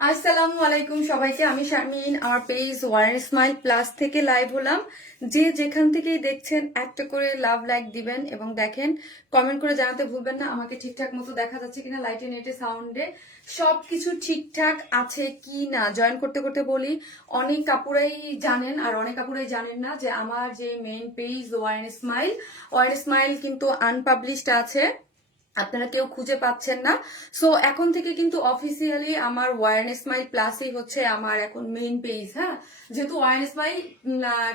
আসসালামু আলাইকুম সবাইকে। আমি শারমিন, আমার পেজ ওয়ার স্মাইল প্লাস থেকে লাইভ হলাম। যে যেখান থেকেই দেখছেন একটা করে লাভ লাইক দিবেন এবং দেখেন, কমেন্ট করে জানাতে ভুলবেন না আমাকে ঠিকঠাক মতো দেখা যাচ্ছে কিনা, লাইটে নেটে সাউন্ডে সবকিছু ঠিকঠাক আছে কি না। জয়েন করতে করতে বলি, অনেক কাপুরাই জানেন আর অনেক কাপুরাই জানেন না যে আমার যে মেইন পেজ ওয়ার স্মাইল কিন্তু আনপাবলিশড আছে, আপনারা কেউ খুঁজে পাচ্ছেন না। সো এখন থেকে কিন্তু অফিসিয়ালি আমার ওয়ারনেস স্মাইল প্লাসই হচ্ছে আমার এখন মেইন পেজ। হ্যাঁ, যেহেতু ওয়ারনেস স্মাইল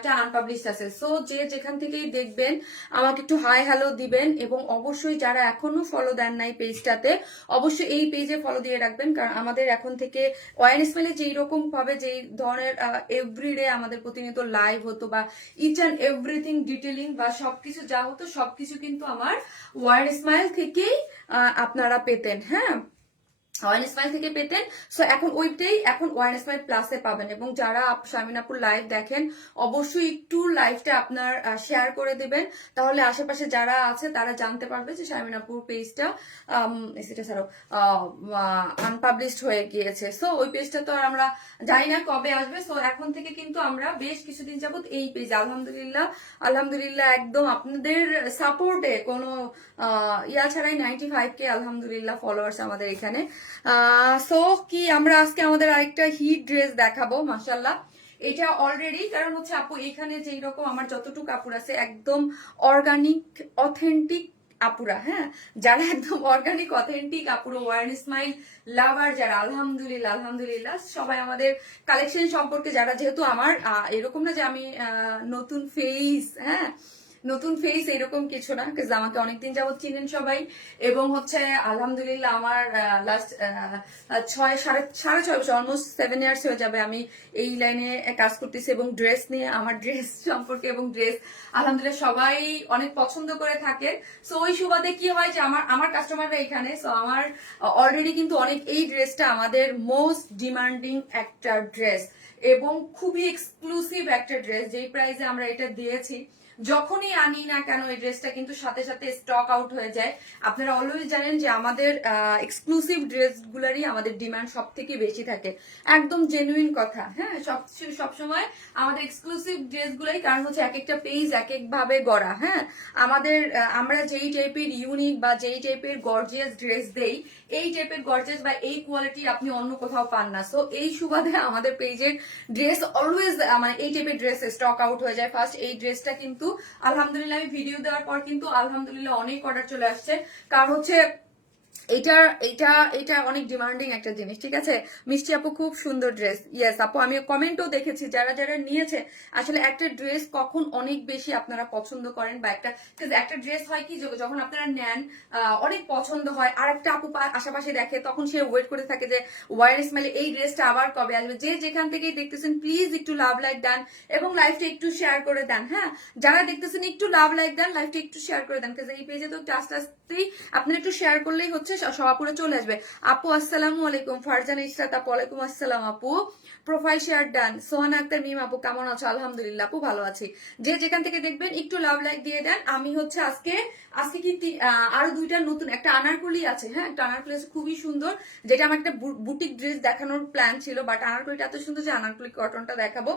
টা আনপাবলিশড আছে, সো যে যেখান থেকেই দেখবেন আমাকে একটু হাই হ্যালো দিবেন এবং অবশ্যই যারা এখনো ফলো দেন নাই পেজটাতে, অবশ্যই এই পেজে ফলো দিয়ে রাখবেন। কারণ আমাদের এখন থেকে ওয়ারনেস স্মাইলে যেই রকম ভাবে যেই ধরনের এভরিডে আমাদের প্রতিনিয়ত লাইভ হতো বা ইচ অ্যান্ড এভরিথিং ডিটেলিং বা সবকিছু যা হতো সবকিছু কিন্তু আমার ওয়ার স্মাইল থেকেই আপনারা পেতেন। হ্যাঁ, ওয়ান স্মাইল থেকে পেতেন। সো এখন ওইটাই এখন ওয়ান স্মাইল প্লাসে পাবেন। এবং যারা শারমিন আপুর লাইভ দেখেন অবশ্যই একটু লাইভটা আপনার শেয়ার করে দেবেন, তাহলে আশেপাশে যারা আছে তারা জানতে পারবে যে শারমিন আপুর পেজটা সেটা ছাড়াও আনপাবলিশড হয়ে গিয়েছে। সো ওই পেজটা তো আর আমরা জানি না কবে আসবে। সো এখন থেকে কিন্তু আমরা বেশ কিছুদিন যাবত এই পেজ আলহামদুলিল্লাহ আলহামদুলিল্লাহ একদম আপনাদের সাপোর্টে কোনো ইয়া ছাড়াই 95K আলহামদুলিল্লাহ ফলোয়ার্স আমাদের এখানে। সো কি আমরা আজকে আমাদের আরেকটা হিট ড্রেস দেখাবো মাশাল্লাহ। এটা অলরেডি, কারণ হচ্ছে আপু এখানে যেই রকম আমার যতটুকু কাপড় আছে একদম অর্গানিক অথেন্টিক আপুরা। হ্যাঁ, যারা একদম অর্গানিক অথেন্টিক আপুরো ওয়ার স্মাইল লাভার যারা, আলহামদুলিল্লাহ আলহামদুলিল্লাহ সবাই আমাদের কালেকশন সম্পর্কে যারা, যেহেতু আমার এরকম না যে আমি নতুন ফেস, হ্যাঁ নতুন ফেস এরকম কিছু না, আমাকে অনেকদিন যাবত চিনেন সবাই। এবং হচ্ছে আলহামদুলিল্লাহ আমার লাস্ট সাড়ে ছয় বছর, অলমোস্ট 7 ইয়ার্স হয়ে যাবে আমি এই লাইনে কাজ করতেছি এবং ড্রেস নিয়ে, আমার ড্রেস সম্পর্কে এবং ড্রেস আলহামদুলিল্লাহ সবাই অনেক পছন্দ করে থাকে। সো ওই সুবাদে কি হয় যে আমার আমার কাস্টমাররা এখানে, সো আমার অলরেডি কিন্তু অনেক, এই ড্রেসটা আমাদের মোস্ট ডিমান্ডিং একটা ড্রেস এবং খুবই এক্সক্লুসিভ একটা ড্রেস। যেই প্রাইসে আমরা এটা দিয়েছি, যখনই আনি না কেন এই ড্রেসটা কিন্তু সাথে সাথে স্টক আউট হয়ে যায়। আপনারা অলওয়েজ জানেন যে আমাদের এক্সক্লুসিভ ড্রেসগুলোরই আমাদের ডিমান্ড সব থেকে বেশি থাকে, একদম জেনুইন কথা। হ্যাঁ, সবসময় আমাদের এক্সক্লুসিভ ড্রেসগুলোই, কারণ হচ্ছে এক একটা পেজ এক এক ভাবে গড়া। হ্যাঁ, আমাদের আমরা যেই টাইপের ইউনিক বা যেই টাইপের গর্জিয়াস ড্রেস দেই, এই টাইপের গর্জিয়াস বা এই কোয়ালিটি আপনি অন্য কোথাও পান না। সো এই সুবাদে আমাদের পেজের ড্রেস অলওয়েজ মানে এই টাইপের ড্রেস স্টক আউট হয়ে যায় ফার্স্ট। এই ড্রেসটা কিন্তু আলহামদুলিল্লাহ আমি ভিডিও দেওয়ার পর কিন্তু আলহামদুলিল্লাহ অনেক অর্ডার চলে আসছে, কারণ হচ্ছে এটা এটা এটা অনেক ডিমান্ডিং একটা জিনিস। ঠিক আছে, মিষ্টি আপু খুব সুন্দর ড্রেস। ইয়েস আপু, আমি কমেন্টও দেখেছি যারা যারা নিয়েছে। আসলে একটা ড্রেস কখন অনেক বেশি আপনারা পছন্দ করেন বা একটা ড্রেস হয় কি, যখন আপনারা নেন অনেক পছন্দ হয়, আর একটা আপু আশেপাশে দেখে, তখন সে ওয়েট করে থাকে যে ওয়ার স্মাইলে এই ড্রেসটা আবার কবে আসবে। যে যেখান থেকেই দেখতেছেন প্লিজ একটু লাভ লাইক দেন এবং লাইভটা একটু শেয়ার করে দেন। হ্যাঁ, যারা দেখতেছেন একটু লাভ লাইক দেন, লাইভটা একটু শেয়ার করে দেন, কারণ এই পেজে তো আস্তে আস্তেই আপনারা একটু শেয়ার করলেই হচ্ছে সবাপুরে চলে আসবে। আপু আসসালামু আলাইকুম, ফারজানা ইশরাত আপু ওয়ালাইকুম আসসালাম আপু, profile share done. Sohana Akter Mim আপু কেমন আছো? আলহামদুলিল্লাহ আপু ভালো আছি। যে যেখান থেকে দেখবেন একটু লাভ লাইক দিয়ে দেন। আমি হচ্ছে আজকে আজকে কিন্তু আরো দুইটা নতুন, একটা আনারকলি আছে। হ্যাঁ, একটা আনারকলি আছে খুবই সুন্দর, যেটা আমার একটা বুটিক ড্রেস দেখানোর প্ল্যান ছিল, বাট আনারকলিটা এত সুন্দর যে আনারকলি কটনটা দেখাবো।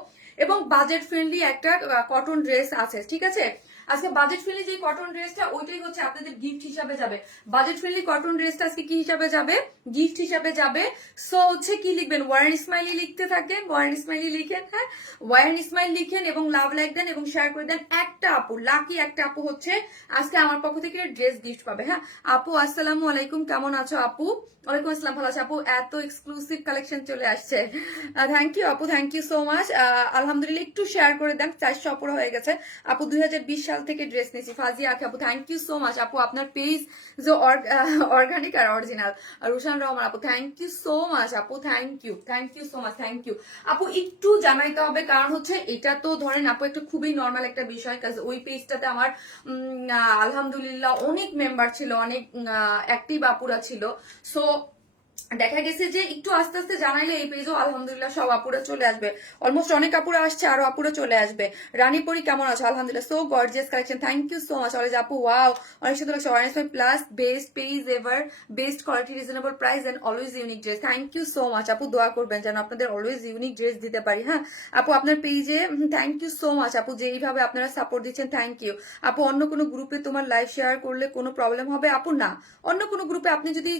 এবং বাজেট ফ্রেন্ডলি একটা কটন ড্রেস আছে। ঠিক আছে, আজকে বাজেট ফ্রেন্ডলি যে কটন ড্রেসটা ওইটাই হচ্ছে আপনাদের গিফট হিসাবে যাবে। বাজেট ফ্রেন্ডলি কটন ড্রেসটা আজকে কি হিসাবে যাবে? গিফট হিসাবে যাবে। সো হচ্ছে কি লিখবেন, ওয়ারেন স্মাইলি লিখতে থাকেন, ওয়ারেন স্মাইলি লিখেন। হ্যাঁ, ওয়ারেন স্মাইল লিখেন এবং লাভ লাইক দেন এবং শেয়ার করে দেন। একটা আপু, লাকি একটা আপু হচ্ছে আজকে আমার পক্ষ থেকে ড্রেস গিফট পাবে। হ্যাঁ আপু আসসালামু আলাইকুম, কেমন আছো আপু? ওয়ালাইকুম আসসালাম, ভালো আছে আপু। এত এক্সক্লুসিভ কালেকশন চলে আসছে, থ্যাংক ইউ আপু, থ্যাংক ইউ সো মাচ। আলহামদুলিল্লাহ একটু শেয়ার করে দেন, 400 অপরা হয়ে গেছে আপু। 2020 সাল থেকে ড্রেস নিয়েছি, ফাজিয়া আখি আপু থ্যাংক ইউ সো মাচ আপু। আপনার পেজ যে অর্গানিক আর অরিজিনাল। রুশান রহমান আপু থ্যাংক ইউ সো মাচ আপু, thank you so much, thank you আপু। একটু জানাইতে হবে, কারণ হচ্ছে এটা তো ধরেন আপু একটা খুবই নর্মাল একটা বিষয়, কাজ ওই পেজটাতে আমার আলহামদুলিল্লাহ অনেক মেম্বার ছিল, অনেক অ্যাক্টিভ আপুরা ছিল। সো দেখা গেছে যে একটু আস্তে আস্তে জানাইলে এই পেজও আলহামদুলিল্লাহ সব আপুরা চলে আসবে, অলমোস্ট অনেক আপুরা আসছে, আরো আপুরা চলে আসবে। রানীপুরি কেমন আছো? আলহামদুলিল্লাহ, so gorgeous collection, thank you so much always আপু, ওয়াও অনেক সুন্দর লাগছে। ওয়ারেন্স my plus best page ever, best quality, reasonable price and always unique dress, thank you so much আপু, দোয়া করবেন যেন আপনাদের অলওয়েজ ইউনিক ড্রেস দিতে পারি। হ্যাঁ আপু আপনার পেজে থ্যাংক ইউ সো মাচ আপু, যে এইভাবে আপনারা সাপোর্ট দিচ্ছেন, থ্যাংক ইউ আপু। অন্য কোনো গ্রুপে তোমার লাইভ শেয়ার করলে কোনো প্রবলেম হবে আপু? না, অন্য কোনো গ্রুপে আপনি যদি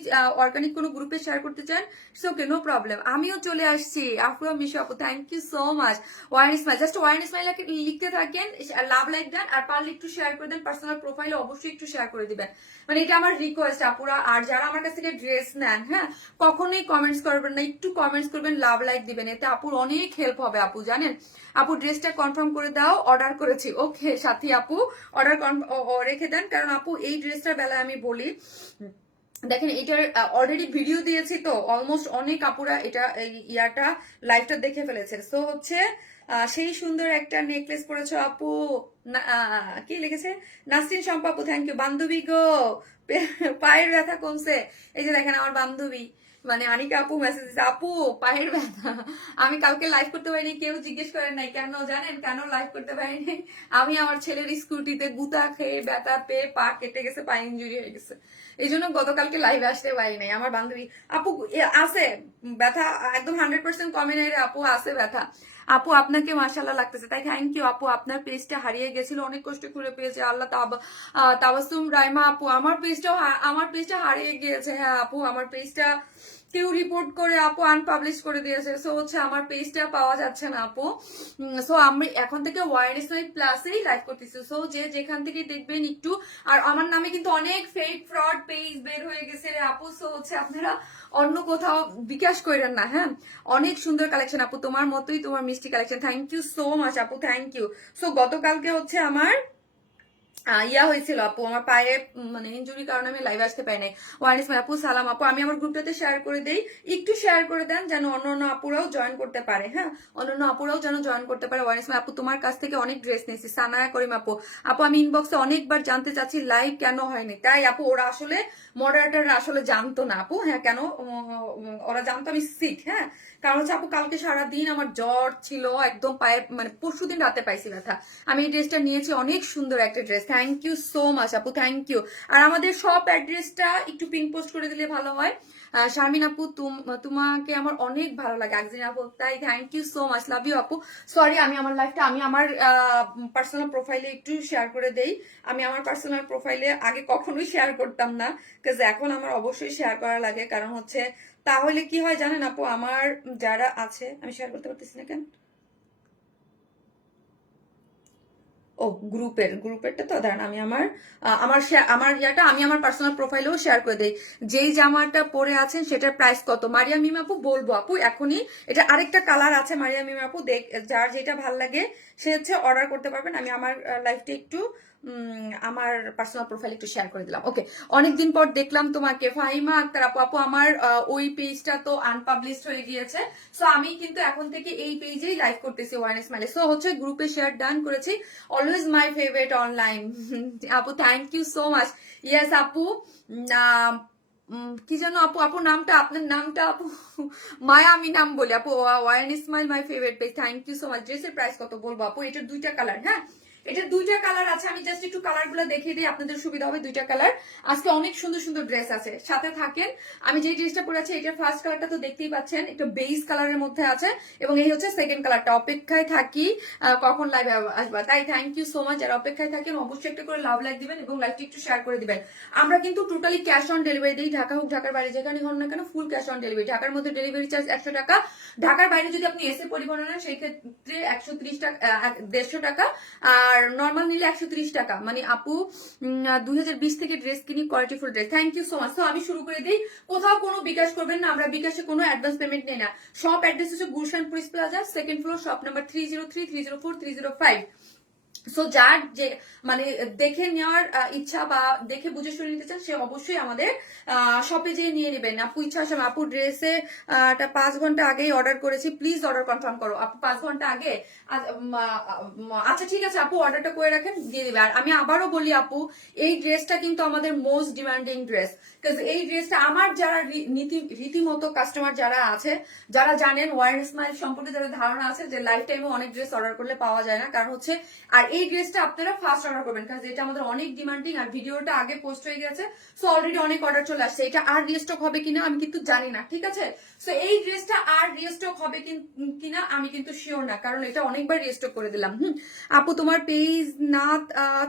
অর্গানিক কোনো গ্রুপে শেয়ার করতে চান ওকে, নো প্রবলেম, আমিও চলে আসছি। আফরোহা মিশু আপু, thank you so much. Warm Smile, just Warm Smile লিখতে থাকেন, লাভ লাইক দেন, আর পারলে একটু শেয়ার করে দেন, পার্সোনাল প্রোফাইলে অবশ্যই একটু শেয়ার করে দিবেন, মানে এটা আমার রিকোয়েস্ট আপুরা। আর যারা আমার কাছ থেকে ড্রেস নেন, হ্যাঁ কখনোই কমেন্টস করবেন না, একটু কমেন্টস করবেন, লাভ লাইক দিবেন, এতে আপুর অনেক হেল্প হবে আপু, জানেন। আপু ড্রেসটা কনফার্ম করে দাও, অর্ডার করেছি। ওকে সাথী আপু, অর্ডার রেখে দেন, কারণ আপু এই ড্রেসটার বেলায় আমি বলি, দেখেন এটার অলরেডি ভিডিও দিয়েছি তো, অলমোস্ট অনেক আপুরা এটা ইয়াটা লাইভটা দেখে ফেলেছে। সো হচ্ছে সেই সুন্দর একটা নেকলেস পরেছো আপু, কি লিখেছে নাসরিন শম্পা আপু, থ্যাংক ইউ। বান্ধবী গো, পায়ের ব্যথা কমছে, এই যে দেখেন আমার বান্ধবী মানে আনিকা আপু মেসেজ দিচ্ছে, আপু পায়ের ব্যথা। আমি কালকে লাইভ করতে পারিনি, কেউ জিজ্ঞেস করেন নাই কেন জানেন, কেন লাইভ করতে পারিনি? আমি আমার ছেলের স্কুটিতে গুতা খেয়ে ব্যথা পেয়ে পা কেটে গেছে, পা ইঞ্জুরি হয়ে গেছে, এই জন্য গতকালকে লাইভে আসতে পারি নাই। আমার বান্ধবী আপু আছে ব্যথা, একদম 100% কমে নাই রে আপু, আছে ব্যথা। আপু আপনাকে মাশাআল্লাহ লাগতেছে, তাই থ্যাংক ইউ আপু। আপনার পেজটা হারিয়ে গেছিল, অনেক কষ্ট করে পেয়েছে আল্লাহ। তাবাসুম রাইমা আপু, আমার পেজটা হারিয়ে গিয়েছে। হ্যাঁ আপু আমার পেজটা কেউ রিপোর্ট করে আপু আনপাবলিশ করে দিয়েছে, সো হচ্ছে আমার পেজটা পাওয়া যাচ্ছে না আপু। সো আমি এখন থেকে ওয়ারনেস লাইভ প্লাসেই লাইভ করতেছি, সো যে যেখান থেকে দেখবেন একটু, আর আমার নামে কিন্তু অনেক ফেক ফ্রড পেজ বের হয়ে গেছে রে আপু, সো হচ্ছে আপনারা অন্য কোথাও বিকাশ করেন না। হ্যাঁ অনেক সুন্দর কালেকশন আপু, তোমার মতোই তোমার মিষ্টি collection, thank you so much আপু, থ্যাংক ইউ। সো গতকালকে হচ্ছে আমার ইয়া হয়েছিল আপু, আমার পায়ে মানে ইনজুরির কারণে আমি লাইভে আসতে পারি নাই। ওয়ারিস আপু সালাম আপু, আমি আমার গ্রুপটাতে শেয়ার করে দেই, একটু শেয়ার করে দেন যেন অন্য আপুরাও জয়েন করতে পারে। হ্যাঁ অন্য আপুরাও যেন জয়েন করতে পারে। ওয়ারিস আপু তোমার কাছ থেকে অনেক ড্রেস নিয়েছি। সানায়া করিম আপু, আপু আমি ইনবক্সে অনেকবার জানতে চাচ্ছি লাইভ কেন হয়নি, তাই আপু ওরা আসলে মডারেটাররা আসলে জানতো না আপু। হ্যাঁ কেন ওরা জানতো আমি সিক, হ্যাঁ কারণ হচ্ছে আপু কালকে সারাদিন আমার জ্বর ছিল, একদম পায়ে মানে পরশুদিন রাতে পাইছি ব্যথা। আমি এই ড্রেসটা নিয়েছি, অনেক সুন্দর একটা dress, thank you so much আপু, থ্যাংক ইউ। আর আমাদের সব অ্যাড্রেসটা একটু পিন পোস্ট করে দিলে ভালো হয়। শারমিন আপু তোমাকে আমার অনেক ভালো লাগে, আকজিন আপু, তাই thank you so much, love you আপু। সরি আমি আমার লাইফটা আমি আমার পার্সোনাল প্রোফাইলে একটু শেয়ার করে দেই। আমি আমার পার্সোনাল প্রোফাইলে আগে কখনোই শেয়ার করতাম না, কারণ এখন আমার অবশ্যই শেয়ার করা লাগে, কারণ হচ্ছে তাহলে কি হয় জানেন আপু, আমার যারা আছে, আমি শেয়ার করতে পারতেছি না কেন, ও গ্রুপেরটা তো দাঁড়ান, আমি আমার ইয়াটা আমি আমার পার্সোনাল প্রোফাইলেও শেয়ার করে দেই। যেই জামাটা পরে আছেন সেটার প্রাইস কত, মারিয়া মিম আপু বলবো আপু এখনই। এটা আরেকটা কালার আছে মারিয়া মিম আপু, যার যেটা ভাল লাগে সে হচ্ছে অর্ডার করতে পারবেন। আমি আমার লাইফটা একটু আমার পার্সোনাল প্রোফাইল একটু শেয়ার করে দিলাম। ওকে অনেকদিন পর দেখলাম তোমাকে, ফাহিমা আক্তার আপু। আপু আমার ওই পেজটা তো আনপাবলিশড হয়ে গিয়েছে, সো আমি কিন্তু এখন থেকে এই পেজেই লাইভ করতেছি ওয়ারনেস মাইলে। সো হচ্ছে গ্রুপে শেয়ার ডান করেছি, অলওয়েজ মাই ফেভারিট অনলাইন আপু, thank you so much. Yes আপু কি যেন আপু, আপুর নামটা, আপনার নামটা আপু মায়া, আমি নাম বলি আপু। Warm Smile my favourite page, thank you so much. ড্রেসের প্রাইস কত বলবো আপু? এটার দুইটা কালার, হ্যাঁ এটার দুইটা কালার আছে, আমি জাস্ট একটু কালার গুলো দেখিয়ে দিই, আপনাদের সুবিধা হবে। দুইটা কালার, আজকে অনেক সুন্দর সুন্দর ড্রেস আছে, সাথে থাকেন। আমি যে ড্রেসটা পরে আছি এটার ফার্স্ট কালারটা তো দেখতেই পাচ্ছেন, একটু বেজ কালারের মধ্যে আছে, এবং এই হচ্ছে সেকেন্ড কালারটা। অপেক্ষায় থাকি কখন লাইভে আসবা, তাই থ্যাংক ইউ সো মাচ। যারা অপেক্ষায় থাকেন অবশ্যই একটা করে লাভ লাইক দিবেন এবং লাইভটি একটু শেয়ার করে দিবেন। আমরা কিন্তু টোটালি ক্যাশ অন ডেলিভারি দিই, ঢাকা হোক ঢাকার বাইরে যেখানে হন না কেন, ফুল ক্যাশ অন ডেলিভারি। ঢাকার মধ্যে ডেলিভারি চার্জ 100 টাকা, ঢাকার বাইরে যদি আপনি এসে পরিবহন নেন সেই ক্ষেত্রে 130 টাকা, 150 টাকা, আর নর্মাল নিলে 130 টাকা। মানে আপু 2020 থেকে ড্রেস কিনি, qualityful dress, thank you so much. তো আমি শুরু করে দিই, কোথাও কোনো বিকাশ করবেন না, আমরা বিকাশে কোনো অ্যাডভান্স পেমেন্ট নেই না। শপ অ্যাড্রেস হচ্ছে Gulshan police plaza, second floor, shop number 303, 304, 305। So যার যে মানে দেখে নেওয়ার ইচ্ছা বা দেখে বুঝে শুনে নিতে চান সে অবশ্যই আমাদের শপে যেয়ে নিয়ে নেবেন। আপু ইচ্ছা আছে আপু ড্রেসে 5 ঘন্টা আগেই অর্ডার করেছি, প্লিজ অর্ডার কনফার্ম করো। আপু 5 ঘন্টা আগে? আচ্ছা ঠিক আছে আপু, অর্ডারটা করে রাখেন, দিয়ে দিবে। আর আমি আবারও বলি আপু, এই ড্রেসটা কিন্তু আমাদের মোস্ট ডিমান্ডিং ড্রেস। এই ড্রেসটা আমার যারা রীতিমতো কাস্টমার যারা আছে, যারা জানেন ওয়ার্ন স্মাইল সম্পর্কে যাদের ধারণা আছে যে লাইফ টাইমে অনেক ড্রেস অর্ডার করলে পাওয়া যায় না, কারণ হচ্ছে আর এই ড্রেসটা আপনারা ফার্স্ট অর্ডার করবেন, কারণ এটা আমাদের অনেক ডিমান্ডিং আর ভিডিওটা আগে পোস্ট হয়ে গেছে। সো অলরেডি অনেক অর্ডার চলে আসছে। এটা আর রিস্টক হবে কিনা আমি কিন্তু জানি না, ঠিক আছে? সো এই ড্রেসটা আর রিস্টক হবে কিনা আমি কিন্তু শিওর না, কারণ এটা অনেকবার রিস্টক করে দিলাম। আপু তোমার পেজ না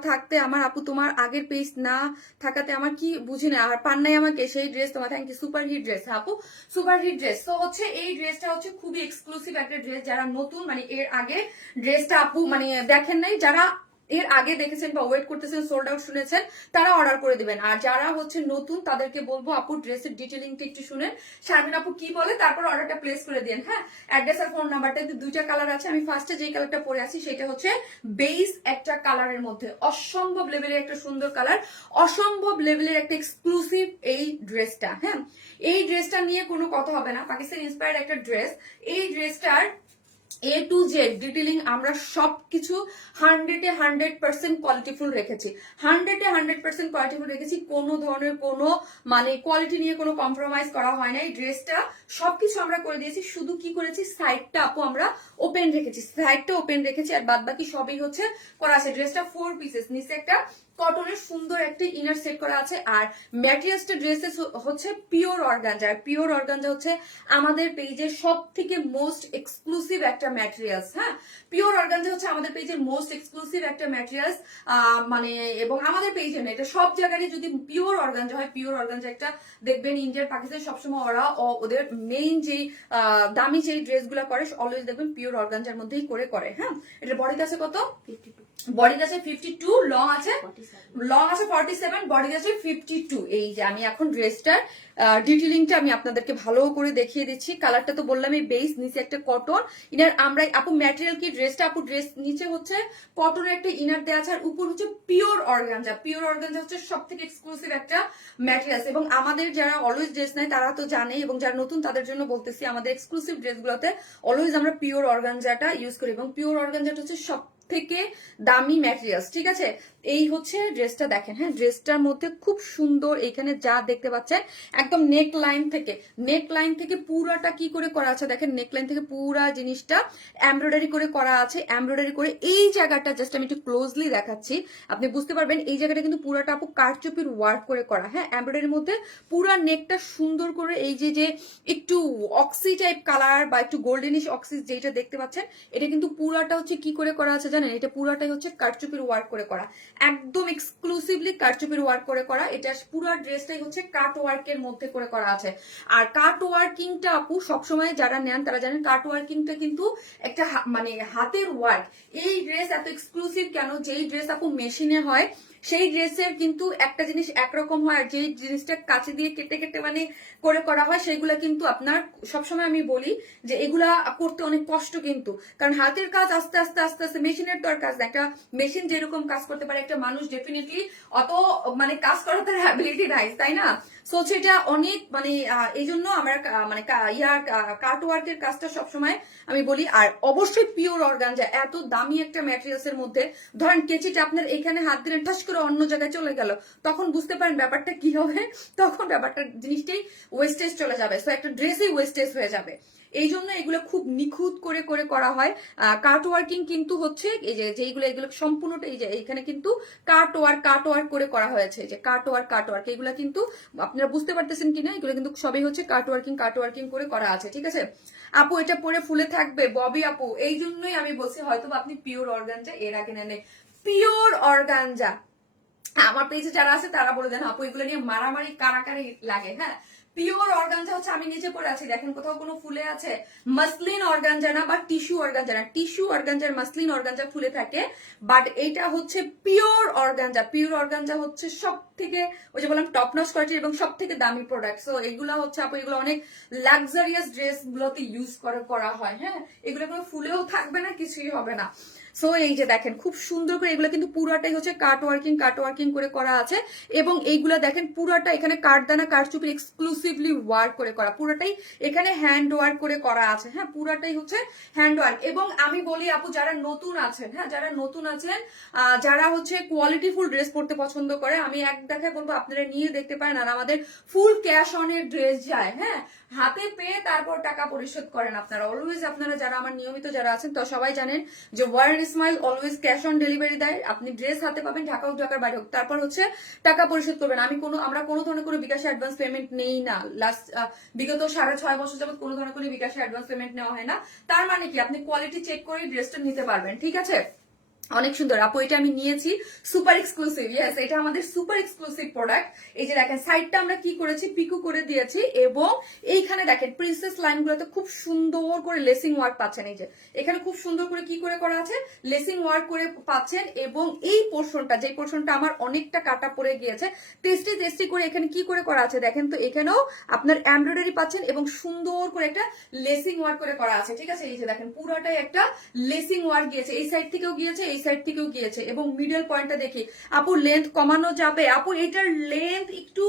থাকতে আমার, আপু তোমার আগের পেজ না থাকাতে আমার কি বুঝি না, আর পান নাই আমাকে সেই ড্রেস তোমার। Thank you, super hit dress. আপু সুপার হিট ড্রেস। তো হচ্ছে এই ড্রেসটা হচ্ছে খুবই এক্সক্লুসিভ একটা ড্রেস। যারা নতুন মানে এর আগে ড্রেসটা আপু মানে দেখেন নাই, যারা এর আগে দেখেছেন বা ওয়েট করতেছেন, সোল্ড আউট শুনেছেন, তারা অর্ডার করে দিবেন। আর যারা হচ্ছে নতুন তাদেরকে বলবো আপু ড্রেসের ডিটেলিংটা একটু শুনেন, শারমিন আপু কি বলে, তারপর অর্ডারটা প্লেস করে দিন। হ্যাঁ, অ্যাড্রেস আর ফোন নাম্বারটা, দুইটা কালার আছে। আমি ফার্স্টে যে কালারটা পরে আছি সেটা হচ্ছে বেস একটা কালারের মধ্যে, অসম্ভব লেভেলের একটা সুন্দর কালার, অসম্ভব লেভেলের একটা এক্সক্লুসিভ এই ড্রেসটা। হ্যাঁ, এই ড্রেসটা নিয়ে কোনো কথা হবে না, পাকিস্তান ইন্সপায়ার্ড একটা ড্রেস। এই ড্রেসটার A to Z ডিটেইলিং আমরা সবকিছু 100% কোয়ালিটিফুল রেখেছি, 100% কোয়ালিটিফুল রেখেছি। কোনো ধরনের কোনো মানে কোয়ালিটি নিয়ে কোনো কম্প্রোমাইজ করা হয় না। এই ড্রেসটা সবকিছু আমরা করে দিয়েছি, শুধু কি করেছি সাইডটা আপু আমরা ওপেন রেখেছি, সাইডটা ওপেন রেখেছি, আর বাদ বাকি সবই হচ্ছে করা আছে। ড্রেসটা 4 পিসেস, নিচে একটা কটনের সুন্দর একটা ইনার সেট করা আছে। আর ম্যাটেরিয়ালসটা ড্রেসেস হচ্ছে পিওর অর্গানজা। পিওর অর্গানজা হচ্ছে আমাদের পেজের সব থেকে মোস্ট এক্সক্লুসিভ একটা ম্যাটেরিয়ালস। হ্যাঁ, পিওর অর্গানজা হচ্ছে আমাদের পেজের মোস্ট এক্সক্লুসিভ একটা ম্যাটেরিয়ালস। মানে এবং আমাদের পেজে না, এটা সব জায়গায় যদি পিওর অর্গানজা হয়, পিওর অর্গানজা একটা দেখবেন ইন্ডিয়ার পাকিস্তান সবসময় ওরা ওদের মেইন যেই দামি যেই ড্রেসগুলো করে অলওয়েজ দেখবেন পিওর অর্গানজার মধ্যেই করে। হ্যাঁ, এটা বডিতে আছে কত? 52, বডিতে আছে 52, লং আছে 47, বডিতে আছে 52। এই যে আমি এখন ড্রেসটার ডিটেইলিংটা আমি আপনাদেরকে ভালো করে দেখিয়ে দিচ্ছি। কালারটা তো বললাম এই বেস, নিচে একটা কটন ইনার। আমরা আপু ম্যাটেরিয়াল কি ড্রেসটা আপু, ড্রেস নিচে হচ্ছে কটনের একটা ইনার দেওয়া আছে, আর উপর হচ্ছে পিওর অর্গানজা। পিওর অর্গানজা হচ্ছে সব থেকে এক্সক্লুসিভ একটা ম্যাটেরিয়ালস। এবং আমাদের যারা অলওয়েজ ড্রেস নেয় তারা তো জানে, এবং যারা নতুন তাদের জন্য বলতেছি, আমাদের এক্সক্লুসিভ ড্রেসগুলোতে অলওয়েজ আমরা পিওর অর্গানজাটা ইউজ করি, এবং পিওর অর্গানজাটা হচ্ছে সব থেকে দামি ম্যাটেরিয়ালস। ঠিক আছে, এই হচ্ছে ড্রেসটা দেখেন। হ্যাঁ, ড্রেসটার মধ্যে খুব সুন্দর এখানে যা দেখতে পাচ্ছেন একদম নেক লাইন থেকে পুরাটা কি করে করা আছে দেখেন, নেক লাইন থেকে পুরা জিনিসটা এমব্রয়ডারি করে করা আছে। এমব্রয়ডারি করে এই জায়গাটা জাস্ট আমি একটু ক্লোজলি দেখাচ্ছি, আপনি বুঝতে পারবেন। এই জায়গাটা কিন্তু পুরাটা আপু কারচুপির ওয়ার্ক করে করা। হ্যাঁ, এমব্রয়ডারির মধ্যে পুরা নেকটা সুন্দর করে এই যে একটু অক্সি টাইপ কালার বা একটু গোল্ডেনিশ অক্সি যেটা দেখতে পাচ্ছেন, এটা কিন্তু পুরাটা হচ্ছে কি করে করা আছে জানেন, এটা পুরাটাই হচ্ছে কারচুপির ওয়ার্ক করে করা, একদম এক্সক্লুসিভলি কারচুপির ওয়ার্ক করে করা। এটা পুরো ড্রেসটাই হচ্ছে কাট ওয়ার্কের মধ্যে করে করা আছে। আর কাট ওয়ার্কিংটা আপু সবসময় যারা নেন তারা জানেন, কাট ওয়ার্কিংটা কিন্তু একটা মানে হাতের ওয়ার্ক। এই ড্রেস এত এক্সক্লুসিভ কেন, যেই ড্রেস আপু মেশিনে হয় সেই ড্রেসের কিন্তু একটা জিনিস একরকম হয়, আর যেই জিনিসটা কাছে দিয়ে কেটে মানে করে করা হয় সেগুলা কিন্তু আপনার সবসময় আমি বলি যে এগুলা করতে অনেক কষ্ট, কিন্তু কারণ হাতের কাজ আস্তে আস্তে মেশিনের তো আর কাজ না। একটা মেশিন যেরকম কাজ করতে পারে, একটা মানুষ ডেফিনেটলি অত মানে কাজ করার তার অ্যাবিলিটি নাই, তাই না? সো সেটা অনেক মানে এই জন্য আমার মানে কাট ওয়ার্কের কাজটা সবসময় আমি বলি। আর অবশ্যই পিওর অর্গানজা, এত দামি একটা ম্যাটেরিয়ালস এর মধ্যে ধরেন কেচিটা আপনার এখানে হাত দিলেন ঠাস করে অন্য জায়গায় চলে গেল, তখন বুঝতে পারেন ব্যাপারটা কি হবে, তখন ব্যাপারটা জিনিসটাই ওয়েস্টেজ চলে যাবে। সো একটা ড্রেসই ওয়েস্টেজ হয়ে যাবে। এই জন্য এগুলো খুব নিখুঁত করে করা হয়। কাট ওয়ার্কিং কিন্তু হচ্ছে এই যে যেগুলো এগুলো সম্পূর্ণটা এই যে এখানে কিন্তু কাট ওয়ার্ক করে করা হয়েছে। যে কাট ওয়ার্ক এগুলো কিন্তু আপনারা বুঝতে পারতেছেন কিনা, এগুলো কিন্তু সবই হচ্ছে কাট ওয়ার্কিং করে করা আছে। ঠিক আছে আপু, এটা পরে ফুলে থাকবে ববি আপু, এই জন্যই আমি বলছি হয়তো আপনি পিওর অর্গানজা এর আগে নেন। পিওর অর্গানজা আমার পেজে যারা আছে তারা বলে দেন আপু এগুলো নিয়ে মারামারি কারাকারি লাগে। হ্যাঁ, পিওর অর্গানজা হচ্ছে, আমি নিচে পড়ে আছি দেখেন কোথাও কোনো ফুলে আছে, মাসলিন অর্গানজা না বা টিস্যু অর্গানজা না, টিস্যু অর্গানজার মাসলিন অর্গানজা ফুলে থাকে, বাট এটা হচ্ছে পিওর অর্গানজা। পিওর অর্গানজা হচ্ছে সব থেকে, ওই যে বললাম, টপ নচ কোয়ালিটি এবং সব থেকে দামি প্রোডাক্ট। সো এগুলো হচ্ছে আপু, এগুলো অনেক লাক্সারিয়াস ড্রেস গুলোতে ইউজ করা হয়। হ্যাঁ, এগুলো কোনো ফুলেও থাকবে না, কিছুই হবে না। সো এই যে দেখেন খুব সুন্দর করে এগুলো কিন্তু পুরাটাই হচ্ছে কাট ওয়ার্কিং করে করা আছে, এবং এইগুলা দেখেন পুরাটা এখানে কাঠদানা কারচুপি এক্সক্লুসিভলি ওয়ার্ক করে করা, পুরাটাই এখানে হ্যান্ড ওয়ার্ক করে করা আছে। হ্যাঁ, পুরাটাই হচ্ছে হ্যান্ড ওয়ার্ক। এবং আমি বলি আপু, যারা নতুন আছেন, হ্যাঁ যারা নতুন আছেন, যারা হচ্ছে কোয়ালিটিফুল ড্রেস পরতে পছন্দ করে, আমি এক দেখায় বলবো আপনারা নিয়ে দেখতে পারেন। আর আমাদের ফুল ক্যাশ অন এর ড্রেস যায়, হ্যাঁ হাতে পেয়ে তারপর টাকা পরিশোধ করেন আপনারা। অলওয়েজ আপনারা যারা আমার নিয়মিত যারা আছেন তো সবাই জানেন যে world smile always cash on delivery দেয়। আপনি ড্রেস হাতে পাবেন, ঢাকা হোক ঢাকার বাইরে হোক, তারপর হচ্ছে টাকা পরিশোধ করবেন। আমরা কোনো ধরনের কোনো বিকাশে অ্যাডভান্স পেমেন্ট নেই না। লাস্ট বিগত 6.5 বছর যাবত কোনো ধরনের কোনো বিকাশে অ্যাডভান্স পেমেন্ট নেওয়া হয় না। তার মানে কি, আপনি কোয়ালিটি চেক করে ড্রেসটা নিতে পারবেন। ঠিক আছে, অনেক সুন্দর আপু, এটা আমি নিয়েছি, সুপার এক্সক্লুসিভ। ইয়েস, এটা আমাদের সুপার এক্সক্লুসিভ প্রোডাক্ট। এই যে দেখেন সাইডটা আমরা কি করেছি, পিকু করে দিয়েছি, এবং এইখানে দেখেন প্রিন্সেস লাইন গুলোতে খুব সুন্দর করে লেসিং ওয়ার্ক পাচ্ছেন। এই যে এখানে খুব সুন্দর করে কি করে করা আছে, লেসিং ওয়ার্ক করে পাচ্ছেন। এবং এই পোর্শনটা, যে পোর্শনটা আমার অনেকটা কাটা পড়ে গিয়েছে, টেস্টি করে এখানে কি করে করা আছে দেখেন তো, এখানেও আপনার এমব্রয়ডারি পাচ্ছেন এবং সুন্দর করে একটা লেসিং ওয়ার্ক করে করা আছে। ঠিক আছে, এই যে দেখেন পুরোটাই একটা লেসিং ওয়ার্ক গিয়েছে, এই সাইড থেকেও গিয়েছে, এই সাইড থেকেও গিয়েছে। এবং মিডল পয়েন্টটা দেখি আপু, লেন্থ কমানো যাবে আপু, এটার লেন্থ একটু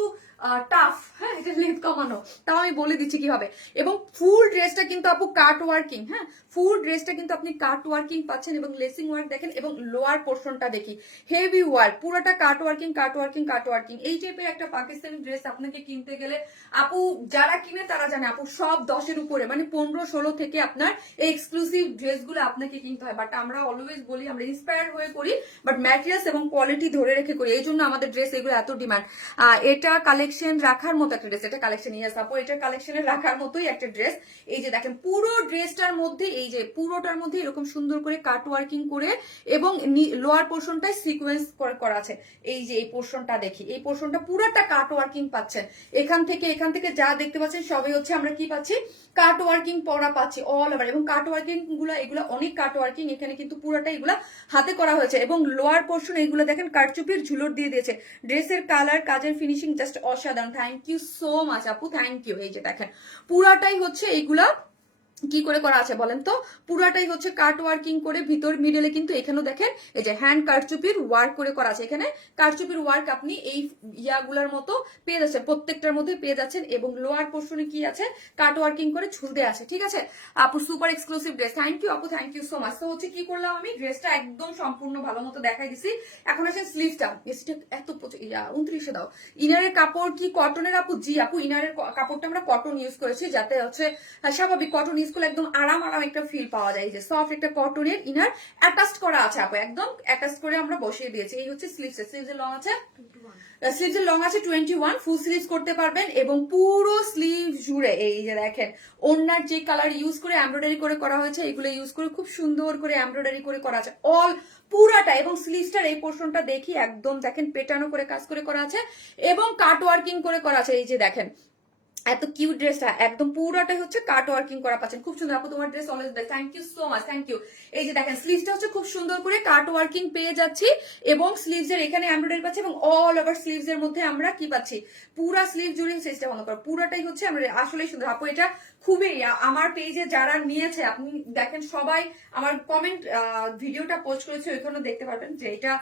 টাফ। হ্যাঁ, এটা লেন্থ কমানো, তাও আমি বলে দিচ্ছি কিভাবে। এবং ফুল ড্রেসটা কিন্তু আপু কাট ওয়ার্কিং। হ্যাঁ, ফুল ড্রেসটা কিন্তু আপনি কাট ওয়ার্কিং পাচ্ছেন এবং লেসিং ওয়ার্ক দেখেন। এবং লোয়ার পোর্শনটা দেখি, হেভি ওয়ার্ক, পুরোটা কাট ওয়ার্কিং। এই টাইপের একটা পাকিস্তানি ড্রেস আপনাকে কিনতে গেলে আপু, যারা কিনে তারা জানে আপু, সব 10-এর উপরে, মানে 15-16 থেকে আপনার এই এক্সক্লুসিভ ড্রেসগুলো আপনাকে কিনতে হয়। বাট আমরা অলওয়েজ বলি, আমরা ইন্সপায়ার হয়ে করি, বাট ম্যাটেরিয়ালস এবং কোয়ালিটি ধরে রেখে করি, এই জন্য আমাদের ড্রেস এগুলো এত ডিমান্ড। এটা কালেকশন রাখার মতো একটা ড্রেস, এটা কালেকশন, ইয়েস আপু, এটা কালেকশনে রাখার মতোই একটা ড্রেস। এই যে দেখেন পুরো ড্রেসটার মধ্যে, এই যে পুরোটার মধ্যে এরকম সুন্দর করে কাট ওয়ার্কিং করে, এবং লোয়ার পোর্শনটাই সিকোয়েন্স করা আছে। এই যে এই পোর্শনটা দেখি, এই পোর্শনটা পুরোটা কাট ওয়ার্কিং পাচ্ছেন। এখান থেকে যা দেখতে পাচ্ছেন সবই হচ্ছে আমরা কি পাচ্ছি, কাট ওয়ার্কিং পরা পাচ্ছি অল ওভার। এবং কাট ওয়ার্কিং এগুলো অনেক কাট ওয়ার্কিং, এখানে কিন্তু পুরোটা এগুলা হাতে করা হয়েছে। এবং লোয়ার পোর্শন এইগুলো দেখেন কারচুপির ঝুলর দিয়ে দিয়েছে। ড্রেসের কালার, কাজের ফিনিশিং জাস্ট অসাধারণ। থ্যাংক ইউ সো মাচ আপু, থ্যাংক ইউ। এই যে দেখেন পুরাটাই হচ্ছে এইগুলা কি করে করা আছে বলেন তো, পুরাটাই হচ্ছে কাট ওয়ার্কিং করে, ভিতর মিডলে কিন্তু এখানেও দেখেন এই যে হ্যান্ড কারচুপির ওয়ার্ক করে করা আছে। এখানে কারচুপির ওয়ার্ক আপনি এই ইয়াগুলার মতো পেয়ে যাচ্ছেন, প্রত্যেকটার মধ্যে পেয়ে যাচ্ছেন। এবং লোয়ার পোর্শনে কি আছে, কাট ওয়ার্কিং করে ঝুলতে আছে। ঠিক আছে আপু, super exclusive dress. Thank you আপু, থ্যাংক ইউ সো মাচ। তো হচ্ছে কি করলাম, আমি ড্রেসটা একদম সম্পূর্ণ ভালো মতো দেখাই দিছি। এখন আছে স্লিভসটা, এত 29-এ দাও। ইনারের কাপড় কি কটনের আপু? জি আপু, ইনারের কাপড়টা আমরা কটন ইউজ করেছি, যাতে হচ্ছে স্বাভাবিক কটন ইউজ করলে একদম আরাম একটা ফিল পাওয়া যায়। যে সফট একটা কটনের ইনার অ্যাটাচ করা আছে আপু, একদম অ্যাটাচ করে আমরা বসিয়ে দিয়েছি। এই হচ্ছে স্লিভসের লং আছে 21, ফুল স্লিভস করতে পারবেন। এবং পুরো স্লিভ জুড়ে এই যে দেখেন ওড়নার যে কালার ইউজ করে এমব্রয়ডারি করে করা হয়েছে, এগুলো ইউজ করে খুব সুন্দর করে এমব্রয়ডারি করে করা আছে অল পুরাটা। এবং স্লিভসটার এই পোর্শনটা দেখি একদম দেখেন পেটানো করে কাজ করে করা আছে এবং কাট ওয়ার্কিং করে করা আছে। এই যে দেখেন এত কিউট ড্রেসটা একদম পুরোটাই হচ্ছে কাট ওয়ার্কিং করা পাচ্ছেন, খুব সুন্দর আপু, তোমার dress always best. Thank you so much, thank you. এই যে দেখেন স্লিভসটা হচ্ছে খুব সুন্দর করে কাট ওয়ার্কিং পেয়ে যাচ্ছি, এবং স্লিভস এর এখানে এমব্রয়ডারি পাচ্ছি, এবং অল ওভার স্লিভস এর মধ্যে আমরা কি পাচ্ছি, পুরা স্লিভ জুড়ে চেষ্টা বন্ধ করা, পুরাটাই হচ্ছে আমরা আসলেই সুন্দর আপু। এটা খুবই, আমার পেজে যারা নিয়েছে আপনি দেখেন সবাই আমার কমেন্ট ভিডিওটা পোস্ট করেছে, ওইখানে দেখতে পারবেন যে এটা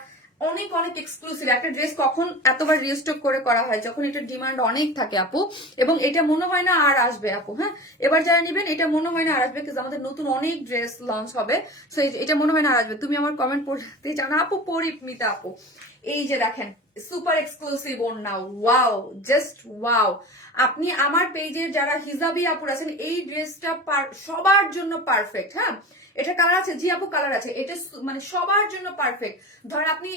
অনেক এক্সক্লুসিভ একটা ড্রেস। কখন এতবার রিস্টক করে করা হয়, যখন এটা ডিমান্ড অনেক থাকে আপু, এবং এটা মনে হয় না আর আসবে আপু। হ্যাঁ, এবার যারা নিবেন এটা মনে হয় না আর আসবে, কিন্তু আমাদের নতুন অনেক ড্রেস লঞ্চ হবে, সো এটা মনে হয় না আর আসবে। তুমি আমার কমেন্ট পড়তে চাও না আপু? পরিমিতা আপু, এই যে দেখেন সুপার এক্সক্লুসিভ ওড়না, ওয়াও, জাস্ট ওয়াও। আপনি আমার পেজের যারা হিজাবি আপুর আছেন, এই ড্রেসটা সবার জন্য পারফেক্ট। হ্যাঁ, এটা কালার আছে, জি আপু কালার আছে। এটা মানে সবার জন্য পারফেক্ট। ধরেন আপনি